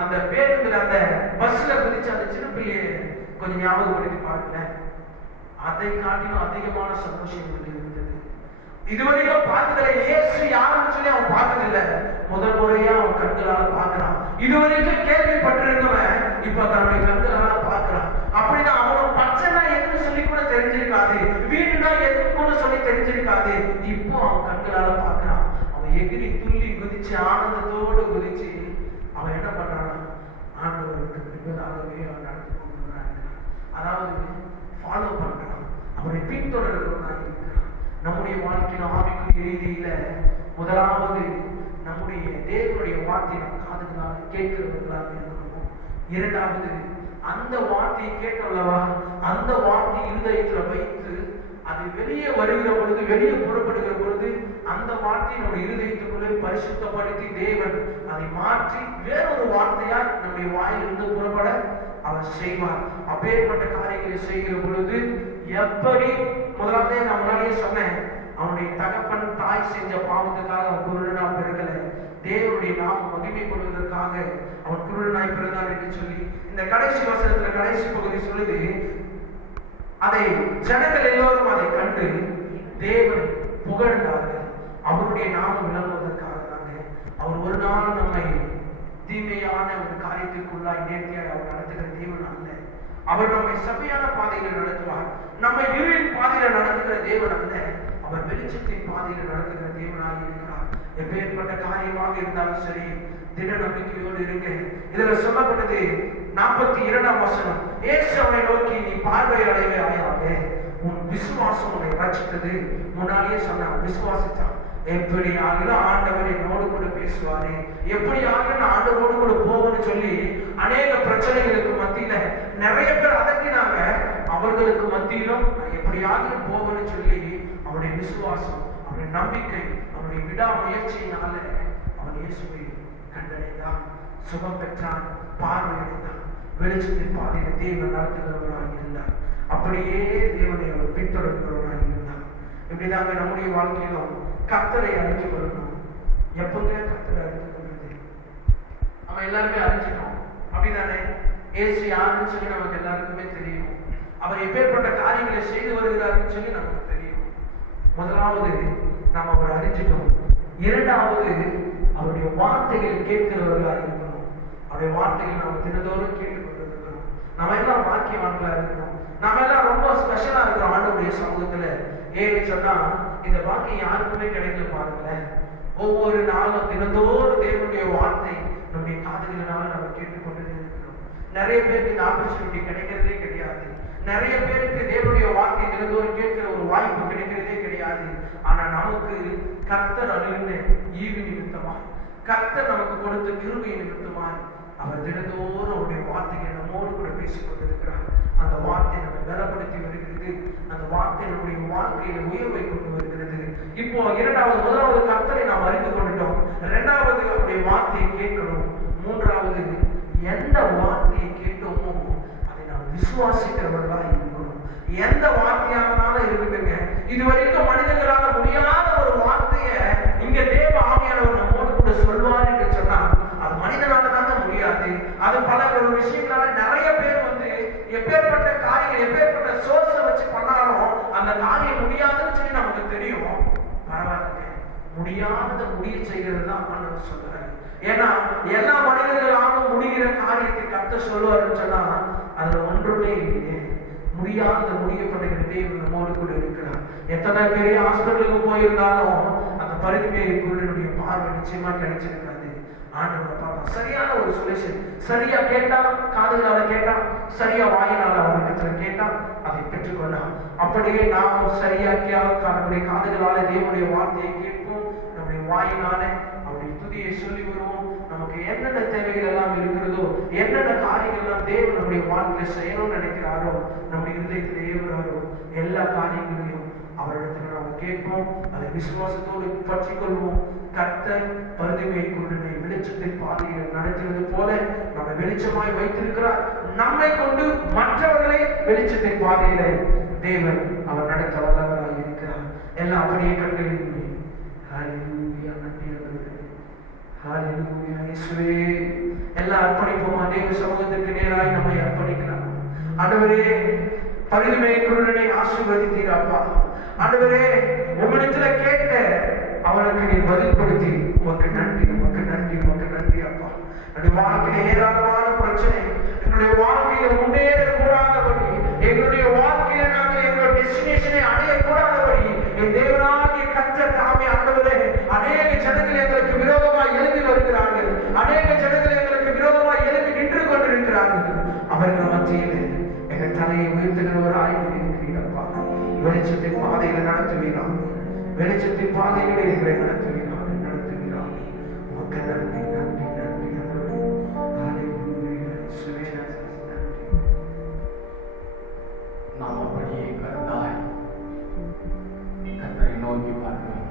அந்த பேருந்துல அந்த பஸ்ல குதிச்சு அந்த சின்ன பிள்ளையை கொஞ்சம் ஞாபகப்படுத்தி பாருங்களேன், அதை காட்டிலும் அதிகமான சந்தோஷம் இருந்தது. இதுவரைக்கும் பார்த்ததில்ல, இயேசு யாருன்னு சொல்லி அவன் பார்த்ததில்லை, முதல் முறையா அவன் கண்களால பார்க்கிறான். இதுவரைக்கும் கேள்விப்பட்டிருந்தவன் இப்ப தன்னுடைய கண்களால பார்க்கிறான். அப்படின்னா அவன் பச்சைனா எதுன்னு சொல்லி கூட தெரிஞ்சிருக்காது, வீடுனா எதுன்னு கூட சொல்லி தெரிஞ்சிருக்காது, இப்போ அவன் கண்களால பார்க்கிறான். அவன் எகிரி துள்ளி குதிச்சு ஆனந்தத்தோடு குதிச்சு அவன் என்ன பண்றான், ஆண்டவருக்கு பின்பதாகவே அவன் நடந்து கொண்டிருக்கிறான். அதாவது ஃபாலோ பண்றான், அவனை பின்தொடர்கிறவனாக இருக்கிறான். நம்முடைய வாழ்க்கையில ஆவிக்குரிய ரீதியில முதலாவது நம்முடைய தேவனுடைய வார்த்தையை நம் காதுகளால் கேட்கிறவர்களாக இருக்கணும். இரண்டாவது, அந்த வார்த்தையை கேட்டல்லவா அந்த வார்த்தை இருதயத்துல வைத்து அது வெளியே வருகிற பொழுது, வெளியே புறப்படுகிற பொழுது அந்த வார்த்தையை நம்முடைய இருதயத்துக்குள்ளே பரிசுத்தப்படுத்தி தேவன் அதை மாற்றி வேறொரு வார்த்தையால் நம்முடைய வாயிலிருந்து புறப்பட அவர் செய்வார். அப்பேற்பட்ட காரியங்களை செய்கிற பொழுது எப்படி, முதலாவதே நான் முன்னாடியே சொன்னேன், அவனுடைய தகப்பன் தாய் செஞ்ச பாவத்துக்காக அவன் குருடனாய் பிறக்கல, தேவனுடைய நாமம் மகிமைப்படுவதற்காக அவன் குருடனாய் பிறந்தான் என்று சொல்லி இந்த கடைசி வசனத்துல கடைசி பகுதி சொல்லுது, அதை ஜனங்கள் எல்லோரும் அதை கண்டு தேவன் புகழ்ந்தார்கள், அவருடைய நாமம் விளங்குவதற்காக தாங்க. அவர் ஒரு நாள் நம்மை தீமையான ஒரு காரியத்திற்குள்ளாய் நேர்த்தியாய் அவர் நடத்துகிற தேவன் அல்ல. அவர் நம்மை சபையான பாதையில நடத்துவார், நம்மை இருளின் பாதையில நடத்துகிற தேவன் அல்ல, அவர் வெளிச்சத்தின் பாதையில நடத்துகிற தேவனாக இருக்கிறார். எப்பேற்பட்ட காரியமாக இருந்தாலும் சரி திட நம்பிக்கையோடு இருங்க. இதுல சொல்லப்பட்டது 42ஆம் வசனம், இயேசு அவனை நோக்கி, நீ பார்வை அடைவே ஆயாக, உன் விசுவாசம் உன்னை ரட்சித்தது. முன்னாடியே சொன்னான், விசுவாசித்தான். எப்படி ஆகிலும் ஆண்டவர் என்னோடு கூட பேசுவாரு, எப்படி ஆகிலும் நான் ஆண்டவரோடு கூட போகணும்னு சொல்லி அநேக பிரச்சனைகளுக்கு மத்தியில நிறைய பேர் அதட்டினாங்க. அவர்களுக்கு மத்தியிலும் நான் எப்படி ஆகிலும் போகணும்னு சொல்லி அவருடைய விசுவாசம், அவருடைய நம்பிக்கை, அவருடைய விடாமுயற்சியினால அவன் இயேசுவை கண்டடைந்தான், சுகம் பெற்றான், பார்வையடைந்தான், வெளிச்சத்தின் பாதையில தேவன் நடத்துகிறவராக இருந்தார். அப்படியே தேவனை அவர் பின்தொடர்கிறவராக இருந்தார். இப்படிதாங்க நம்முடைய வாழ்க்கையிலும் கர்த்தரை அறிஞ்சு கொள்ளணும். எப்பங்க கர்த்தரை அறிஞ்சு கொள்றது? நம்ம எல்லாருமே அறிஞ்சிட்டோம், அப்படிதானே? இயேசு யாருன்னு சொல்லி நமக்கு எல்லாருக்குமே தெரியும். அவர் எப்பேற்பட்ட காரியங்களை செய்து வருகிறாருன்னு சொல்லி நமக்கு தெரியும். முதலாவது நாம் அவரை அறிஞ்சிட்டோம். இரண்டாவது அவருடைய வார்த்தைகளை கேட்கிறவர்களாக இருக்கணும். அவருடைய வார்த்தைகள் நாம் தினந்தோறும் கேட்டுக்கொண்டிருக்கிறோம். நம்ம எல்லாம் வாக்கியவான்களா இருக்கிறோம். நம்ம எல்லாம் ரொம்ப ஸ்பெஷலா இருக்கிறோம் ஆண்டவருடைய சமூகத்துல. ஏன்னு சொன்னா இந்த வாக்கியம் யாருக்குமே கிடைக்கல பாருங்களேன். ஒவ்வொரு நாளும் தினந்தோறும் தேவனுடைய வார்த்தை நம்முடைய காதுகளினால நம்ம கேட்டுக்கொண்டு இருக்கிறோம். நிறைய பேருக்கு இந்த ஆப்பர்ச்சுனிட்டி கிடைக்கிறதே கிடையாது. நிறைய பேருக்கு தேவனுடைய வார்த்தை தினந்தோறும் கேட்கிற ஒரு வாய்ப்பு கிடைக்கிறதே கிடையாது. ஆனா நமக்கு கர்த்தர் அருளின ஈவு நிமித்தமா, கர்த்தர் நமக்கு கொடுத்த கிருபை நிமித்தமா அவர் தினந்தோறும் அவருடைய வார்த்தைகளை நம்மோடு கூட பேசிக் கொண்டிருக்கிறார். அந்த வார்த்தை நம்ம பலப்படுத்தி வருகிறது. அந்த வார்த்தை நம்முடைய வாழ்க்கையில உயர்வை கொண்டு வருகிறது. இப்போ முதலாவது கர்த்தரை நாம் அறிந்து கொண்டுட்டோம். இரண்டாவது அவருடைய வார்த்தையை கேட்கணும். மூன்றாவது எந்த வார்த்தையை கேட்டோமோ அதை நாம் விசுவாசிக்கிறவர்களா இருக்கணும். எந்த வார்த்தையானாலும் இருக்குதுங்க. இதுவரைக்கும் மனிதர்களால முடியாத ஒரு வார்த்தையை இங்க தேவ ஆவியானவர் நம்மோடு கூட சொல்வார் என்று சொன்னா அது மனிதனால தாங்க முடியாது. அது பல விஷயங்களால நிறைய பேர் எப்பேற்பட்ட காரியம், எப்பேற்பட்ட சோர்ஸ வச்சு பண்ணாலும் அந்த காரியம் முடியாதுன்னு சொல்லி நமக்கு தெரியும். பரவாயில்ல, முடியாத முடிய செய்கிறது தான் ஆண்டவர் சொல்றாரு. ஏன்னா எல்லா மனிதர்களாலும் முடிகிற காரியத்தை கர்த்தர் சொல்லுவாருன்னு சொன்னா அதுல ஒன்றுமே இல்லையே. முடியாத முடியப்படுகிற தேவன் நம்மோடு கூட இருக்கிறார். எத்தனை பெரிய ஹாஸ்பிட்டலுக்கு போயிருந்தாலும் அந்த பரிமையுடைய பார்வை நிச்சயமா கிடைச்சிருக்காது. ஆண்டவரை பார்த்தா சரியான ஒரு சொல்யூஷன். சரியா கேட்டா, காதுகளால கேட்டா, சரியா வாயினால அவரிடத்துல கேட்டா அதை பெற்றுக்கொள்ளலாம். அப்படியே நாம் சரியாக்கியா நம்முடைய காதுகளால தேவனுடைய வார்த்தையை கேட்போம், நம்முடைய வாயினால அவருடைய துதியை சொல்லி வருவோம். நமக்கு என்னென்ன தேவைகள் எல்லாம் இருக்கிறதோ, என்னென்ன காரியங்கள் எல்லாம் தேவன் நம்முடைய வாழ்க்கையில செய்யணும்னு நினைக்கிறாரோ, நம்முடைய இருதயத்தில் ஏவுறாரோ எல்லா காரியங்களையும் அவரிடத்துல நாம் கேட்போம். அதை விசுவாசத்தோடு பற்றி கொள்வோம். கர்த்தர் பரிமையை கொண்டு வெளிச்சத்தின் பாதையில் நடத்துவது போல நம்மை வெளிச்சமாய் வைத்திருக்கிறார். நம்மை கொண்டு மற்றவர்களை வெளிச்சத்தின் பாதையில தேவன் அவர் நடத்த வல்லவராக இருக்கிறார். எல்லாம் அப்படியே கண்களில் எல்லாம் அர்ப்பணிப்போமா? தேவ சமூகத்திற்கு நேராய் நம்மை அர்ப்பணிக்கலாம். ஆண்டவரே, பரிமையை கொண்டு ஆசீர்வதித்தீராப்பா. ஆண்டவரே, உங்களிடத்துல கேட்ட அவனுக்கு நீ பதில் கொடுத்தி உமக்கு நன்றி, உமக்கு நன்றி, உமக்கு நன்றி அப்பா. என்னுடைய வாழ்க்கையில ஏராளமான பிரச்சனை, என்னுடைய வாழ்க்கையில முன்னேறக்கூடாதபடி, எங்களுடைய வாழ்க்கையில நாங்கள் எங்களுடைய டெஸ்டினேஷனை அடையக்கூடாதபடி என் தேவனாகிய கர்த்தர் தாமே ஆண்டவரே அநேக ஜனங்கள் எங்களுக்கு விரோதமாய் எழுதி வருகிறார்கள். அநேக ஜனங்கள் எங்களுக்கு விரோதமாய் எழுதி நின்று கொண்டிருக்கிறார்கள். அவர்கள் மத்தியில் எங்கள் தலையை உயர்த்துகிறவராய் இருக்கிறீர்களப்பா. வெளிச்சத்தின் பாதையில நடத்துவீர்கள், வெளிச்சத்தின் பாதையிலே எங்களை நடத்துவீர்கள், நடத்துவீர்கள். உமக்கு நன்றி, நன்றி, நன்றி. நாம் அப்படியே கருத்தாய் கர்த்தரை நோக்கி பார்ப்போம்.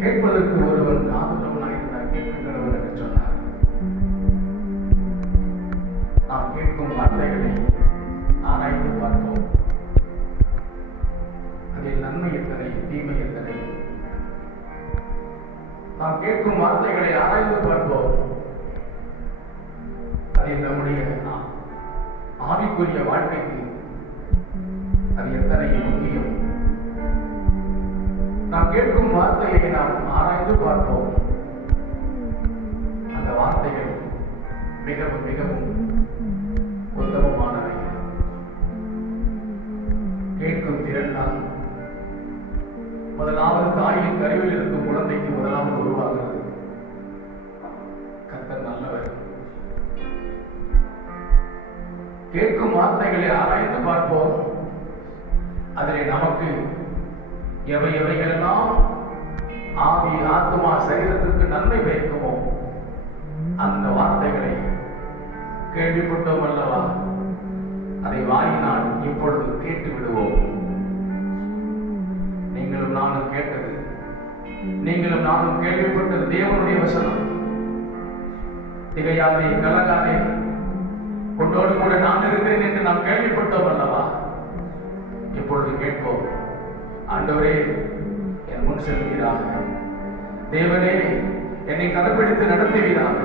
கேட்பதற்கு ஒருவன் காதுள்ளவனாக இருந்தால் கேட்கின்றவர் என்று சொன்னார். நாம் கேட்கும் வார்த்தைகளை ஆராய்ந்து பார்ப்போம். அதில் நன்மை எத்தனை, தீமை எத்தனை? நாம் கேட்கும் வார்த்தைகளை ஆராய்ந்து பார்ப்போம். அதில் நம்முடைய ஆவிக்குரிய வாழ்க்கைக்கு அது எத்தனை முக்கியம்? நாம் கேட்கும் வார்த்தையை நாம் ஆராய்ந்து பார்ப்போம். அந்த வார்த்தைகள் மிகவும் மிகவும் உத்தமமானவை. கேட்கும் திறன் தான் முதலாவது தாயின் கருவில் இருக்கும் குழந்தைக்கு முதலாவது உருவாகிறது. கர்த்தர் நல்லவர். கேட்கும் வார்த்தைகளை ஆராய்ந்து பார்ப்போம். அதிலே நமக்கு எவைகளெல்லாம் ஆவி ஆத்மா சரீரத்திற்கு நன்மை பயக்குமோ அந்த வார்த்தைகளை கேள்விப்பட்டோம் அல்லவா? அதை வாயினால் இப்பொழுது கேட்டு விடுவோம். நீங்களும் நானும் கேட்டது, நீங்களும் நானும் கேள்விப்பட்டது தேவனுடைய வசனம். திகையாதே, கலங்காதே, உன்னோடு கூட நான் இருக்கிறேன் என்று நாம் கேள்விப்பட்டோம் அல்லவா? இப்பொழுது கேட்போம். ஆண்டவரே, என் முன் செல்வீராக. தேவனே, என்னை கதப்பிடித்து நடத்துவீராக.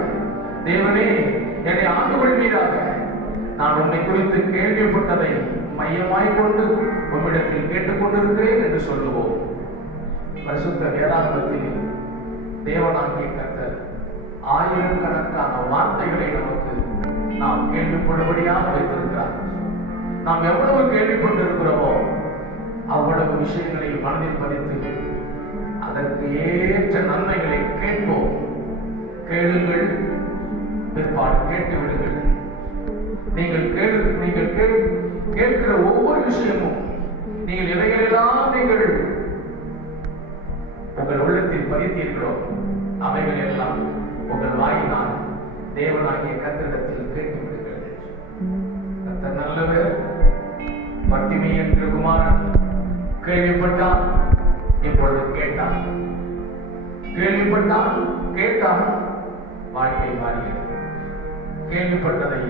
தேவனே, என்னை ஆண்டு கொள்வீராக. நான் உன்னை குறித்து கேள்விப்பட்டதை மையமாய் கொண்டு உம்மிடத்தில் கேட்டுக்கொண்டிருக்கிறேன் என்று சொல்லுவோம். பரிசுத்த வேதாகமத்தில் தேவனாகிய கர்த்தர் ஆயிரக்கணக்கான வார்த்தைகளை நமக்கு நாம் கேள்விப்படும்படியாக வைத்திருக்கிறார். நாம் எவ்வளவு கேள்விப்பட்டிருக்கிறோமோ அவ்வளவு விஷயங்களை மனதில் பதித்து அதற்கு ஏற்ற நன்மைகளை கேட்போம். கேளுங்கள், பிற்பாடு கேட்டு விடுங்கள். நீங்கள் கேட்கிற ஒவ்வொரு விஷயமும் நீங்கள் எவைகளெல்லாம் நீங்கள் உங்கள் உள்ளத்தில் பதித்தீர்களோ அவைகள் எல்லாம் உங்கள் வாயினால் தேவனாகிய கர்த்தரிடத்தில் கேட்டு விடுங்கள். கர்த்தர் நல்லவர். பத்திமேயன் என்ற குமாரன் கேள்விப்பட்டான், இப்பொழுது கேட்டான். கேள்விப்பட்டான், கேட்டான், வாழ்க்கை மாறியது. கேள்விப்பட்டதை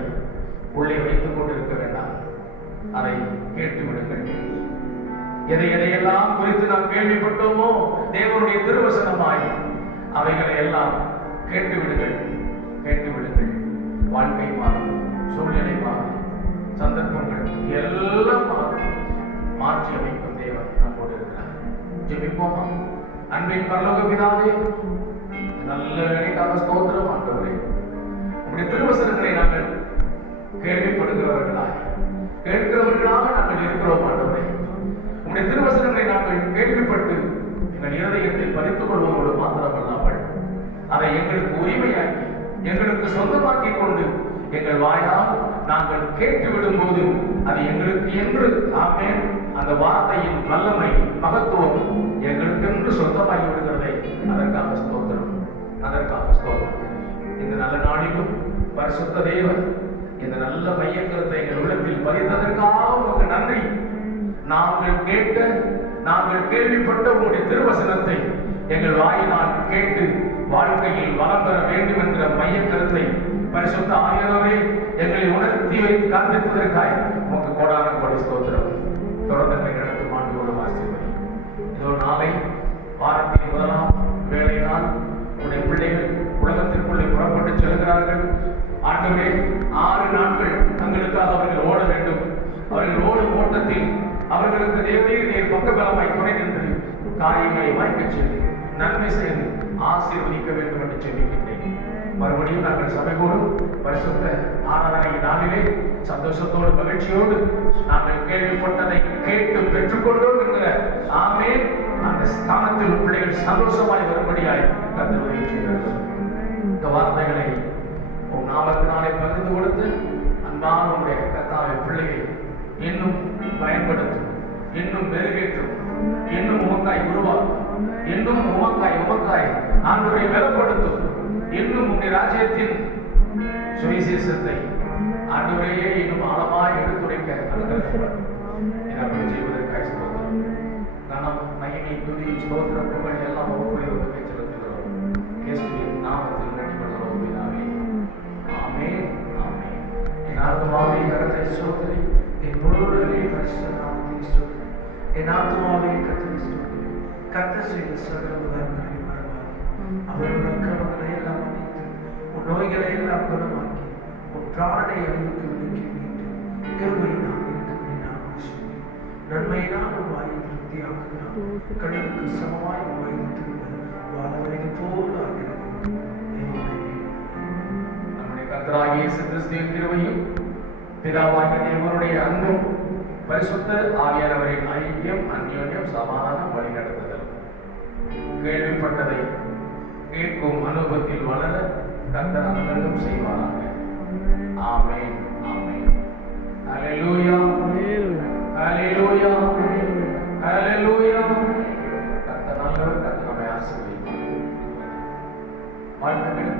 உள்ளே வைத்துக் கொண்டிருக்க வேண்டாம், அதை கேட்டு விடுங்கள். எதையெல்லாம் குறித்து நாம் கேள்விப்பட்டோமோ தேவனுடைய திருவசனமாய் அவைகளை எல்லாம் கேட்டு விடுங்கள். கேட்டு விடுங்கள். வாழ்க்கை மாறும், சூழ்நிலை மாறும், சந்தர்ப்பங்கள் எல்லாம் மாறும். மாற்றி அமைக்கும் தேவன் நம்மோடு இருக்கிறார். ஜெபிப்போமா? அன்பின் பரலோக பிதாவே, நல்ல வேலைக்காக ஸ்தோத்திரம். ஆண்டவரே, உங்களுடைய திருவசனங்களை நாங்கள் கேள்விப்படுகிறவர்களாக நாங்கள் இருக்கிறோம். ஆண்டவரே, உங்களுடைய திருவசனங்களை நாங்கள் கேள்விப்பட்டு எங்கள் இருதயத்தில் பதித்துக் கொள்வதோடு மாத்திரமல்லாமல் அதை எங்களுக்கு உரிமையாக்கி எங்களுக்கு சொந்தமாக்கிக் கொண்டு எங்கள் வாயால் நாங்கள் கேட்டு விடும்போது அது எங்களுக்கு என்று ஆமென் அந்த வார்த்தையின் வல்லமை மகத்துவம் எங்களுக்கு என்று சொந்தமாகி விடுகிறதை அதற்காக ஸ்தோத்திரம். அதற்காக ஸ்தோத்திரம். இந்த நல்ல நாளிலும் பரிசுத்த தேவன் இந்த நல்ல மையக்கருத்தை எங்கள் உள்ளத்தில் பதித்ததற்காக உங்களுக்கு நன்றி. நாங்கள் கேள்விப்பட்ட உங்களுடைய திருவசனத்தை எங்கள் வாயினால் கேட்டு வாழ்க்கையில் வளம் பெற வேண்டும் என்ற மையக்கருத்தை பரிசுத்த ஆவியானவரே எங்களை உணர்த்தி வைத்து காண்பிப்பதற்காக உங்க கோடான கோடி ஸ்தோத்திரம். தொடர்ந்து நடத்தும் ஆண்டோடு ஆசீர்வதி. இதோ நாளை வாரத்தின் முதலாம் வேலை நாள் உங்களுடைய பிள்ளைகள் உலகத்திற்குள்ளே புறப்பட்டு செல்கிறார்கள். ஆண்டவரே, 6 நாட்கள் தங்களுக்காக அவர்கள் ஓட வேண்டும். அவர்கள் ஓடும் ஓட்டத்தில் அவர்களுக்கு தேவரீர் பக்கபலமாய் துணை நின்று காரியங்களை வாய்க்கச் செய்து நன்மை செய்து ஆசீர்வதிக்க வேண்டும் என்று சொல்லிக்கின்றேன். மறுபடியும் நாங்கள் சபை கூடும் பரிசுத்த ஆராதனை நாளிலே சந்தோஷத்தோடு மகிழ்ச்சியோடு நாங்கள் கேள்விப்பட்டதை கேட்டு பெற்றுக்கொண்டோம் என்கிற ஆமென் அந்த ஸ்தானத்தில் பிள்ளைகள் சந்தோஷமாய் வரும்படியாய் கர்த்தர் உதவி செய்கிறார்கள். இந்த வார்த்தைகளை உன் நாமத்தினாலே பகிர்ந்து கொடுத்து அன்பான உடைய கர்த்தாவின் பிள்ளையை இன்னும் பயன்படுத்தும், இன்னும் மெருகேற்றும், இன்னும் உமக்காய் உருவாக்கும், இன்னும் உமக்காய் ஆண்டவரை பலப்படுத்தும், இன்னும் உங்களுடைய ராஜ்யத்தின் சுவிசேஷத்தை ஆண்டவரையே இன்னும் ஆழமாய் எடுத்துரைக்க அப்படி செய்வதற்காக ஸ்தோத்திரம். கனம், மகிமை, துதி, ஸ்தோத்திரம், புகழ் எல்லாம் ஒவ்வொருவருக்கும் செலுத்துகிறோம். இயேசுவின் நாமத்தில் நடிப்படுகிறோம் பிதாவே. ஆமென், ஆமென். என் ஆத்துமாவே கர்த்தரை ஸ்தோத்திரி, என் முழுவதுமே பரிசுத்த நாமத்தை ஸ்தோத்திரி. என் ஆத்துமாவே கர்த்தரை ஸ்தோத்திரி. கர்த்தர் செய்த சகல உதவிகளை மறவாதே. அவர் உனக்கு எல்லாம் மன்னித்து உன் நோய்களை எல்லாம் குணமாக்கி உன் பிராணனை அழிவுக்கு விலக்கி மீட்டு கிருபையினால் நன்மையினால் உன் வாயை திருப்தியாக்குகிறான். கடலுக்கு சமமாய் உன் வாயை திரும்ப வாழவரைக்கு போல் ஆகிறது. நம்முடைய கர்த்தராகிய இயேசு கிறிஸ்துவின் கிருபையும் பிதாவாகிய தேவனுடைய அன்பும் பரிசுத்த ஆவியானவரின் ஐக்கியம், அந்யோன்யம், சமாதானம், வழிநடத்துதல் கேள்விப்பட்டதை கேட்கும் அனுபவத்தில் வளர கர்த்தர் அனைவரும் செய்வாராக. ஆமென், ஆமென். ஹல்லேலூயா, ஹல்லேலூயா. வாழ்த்துக்கள்.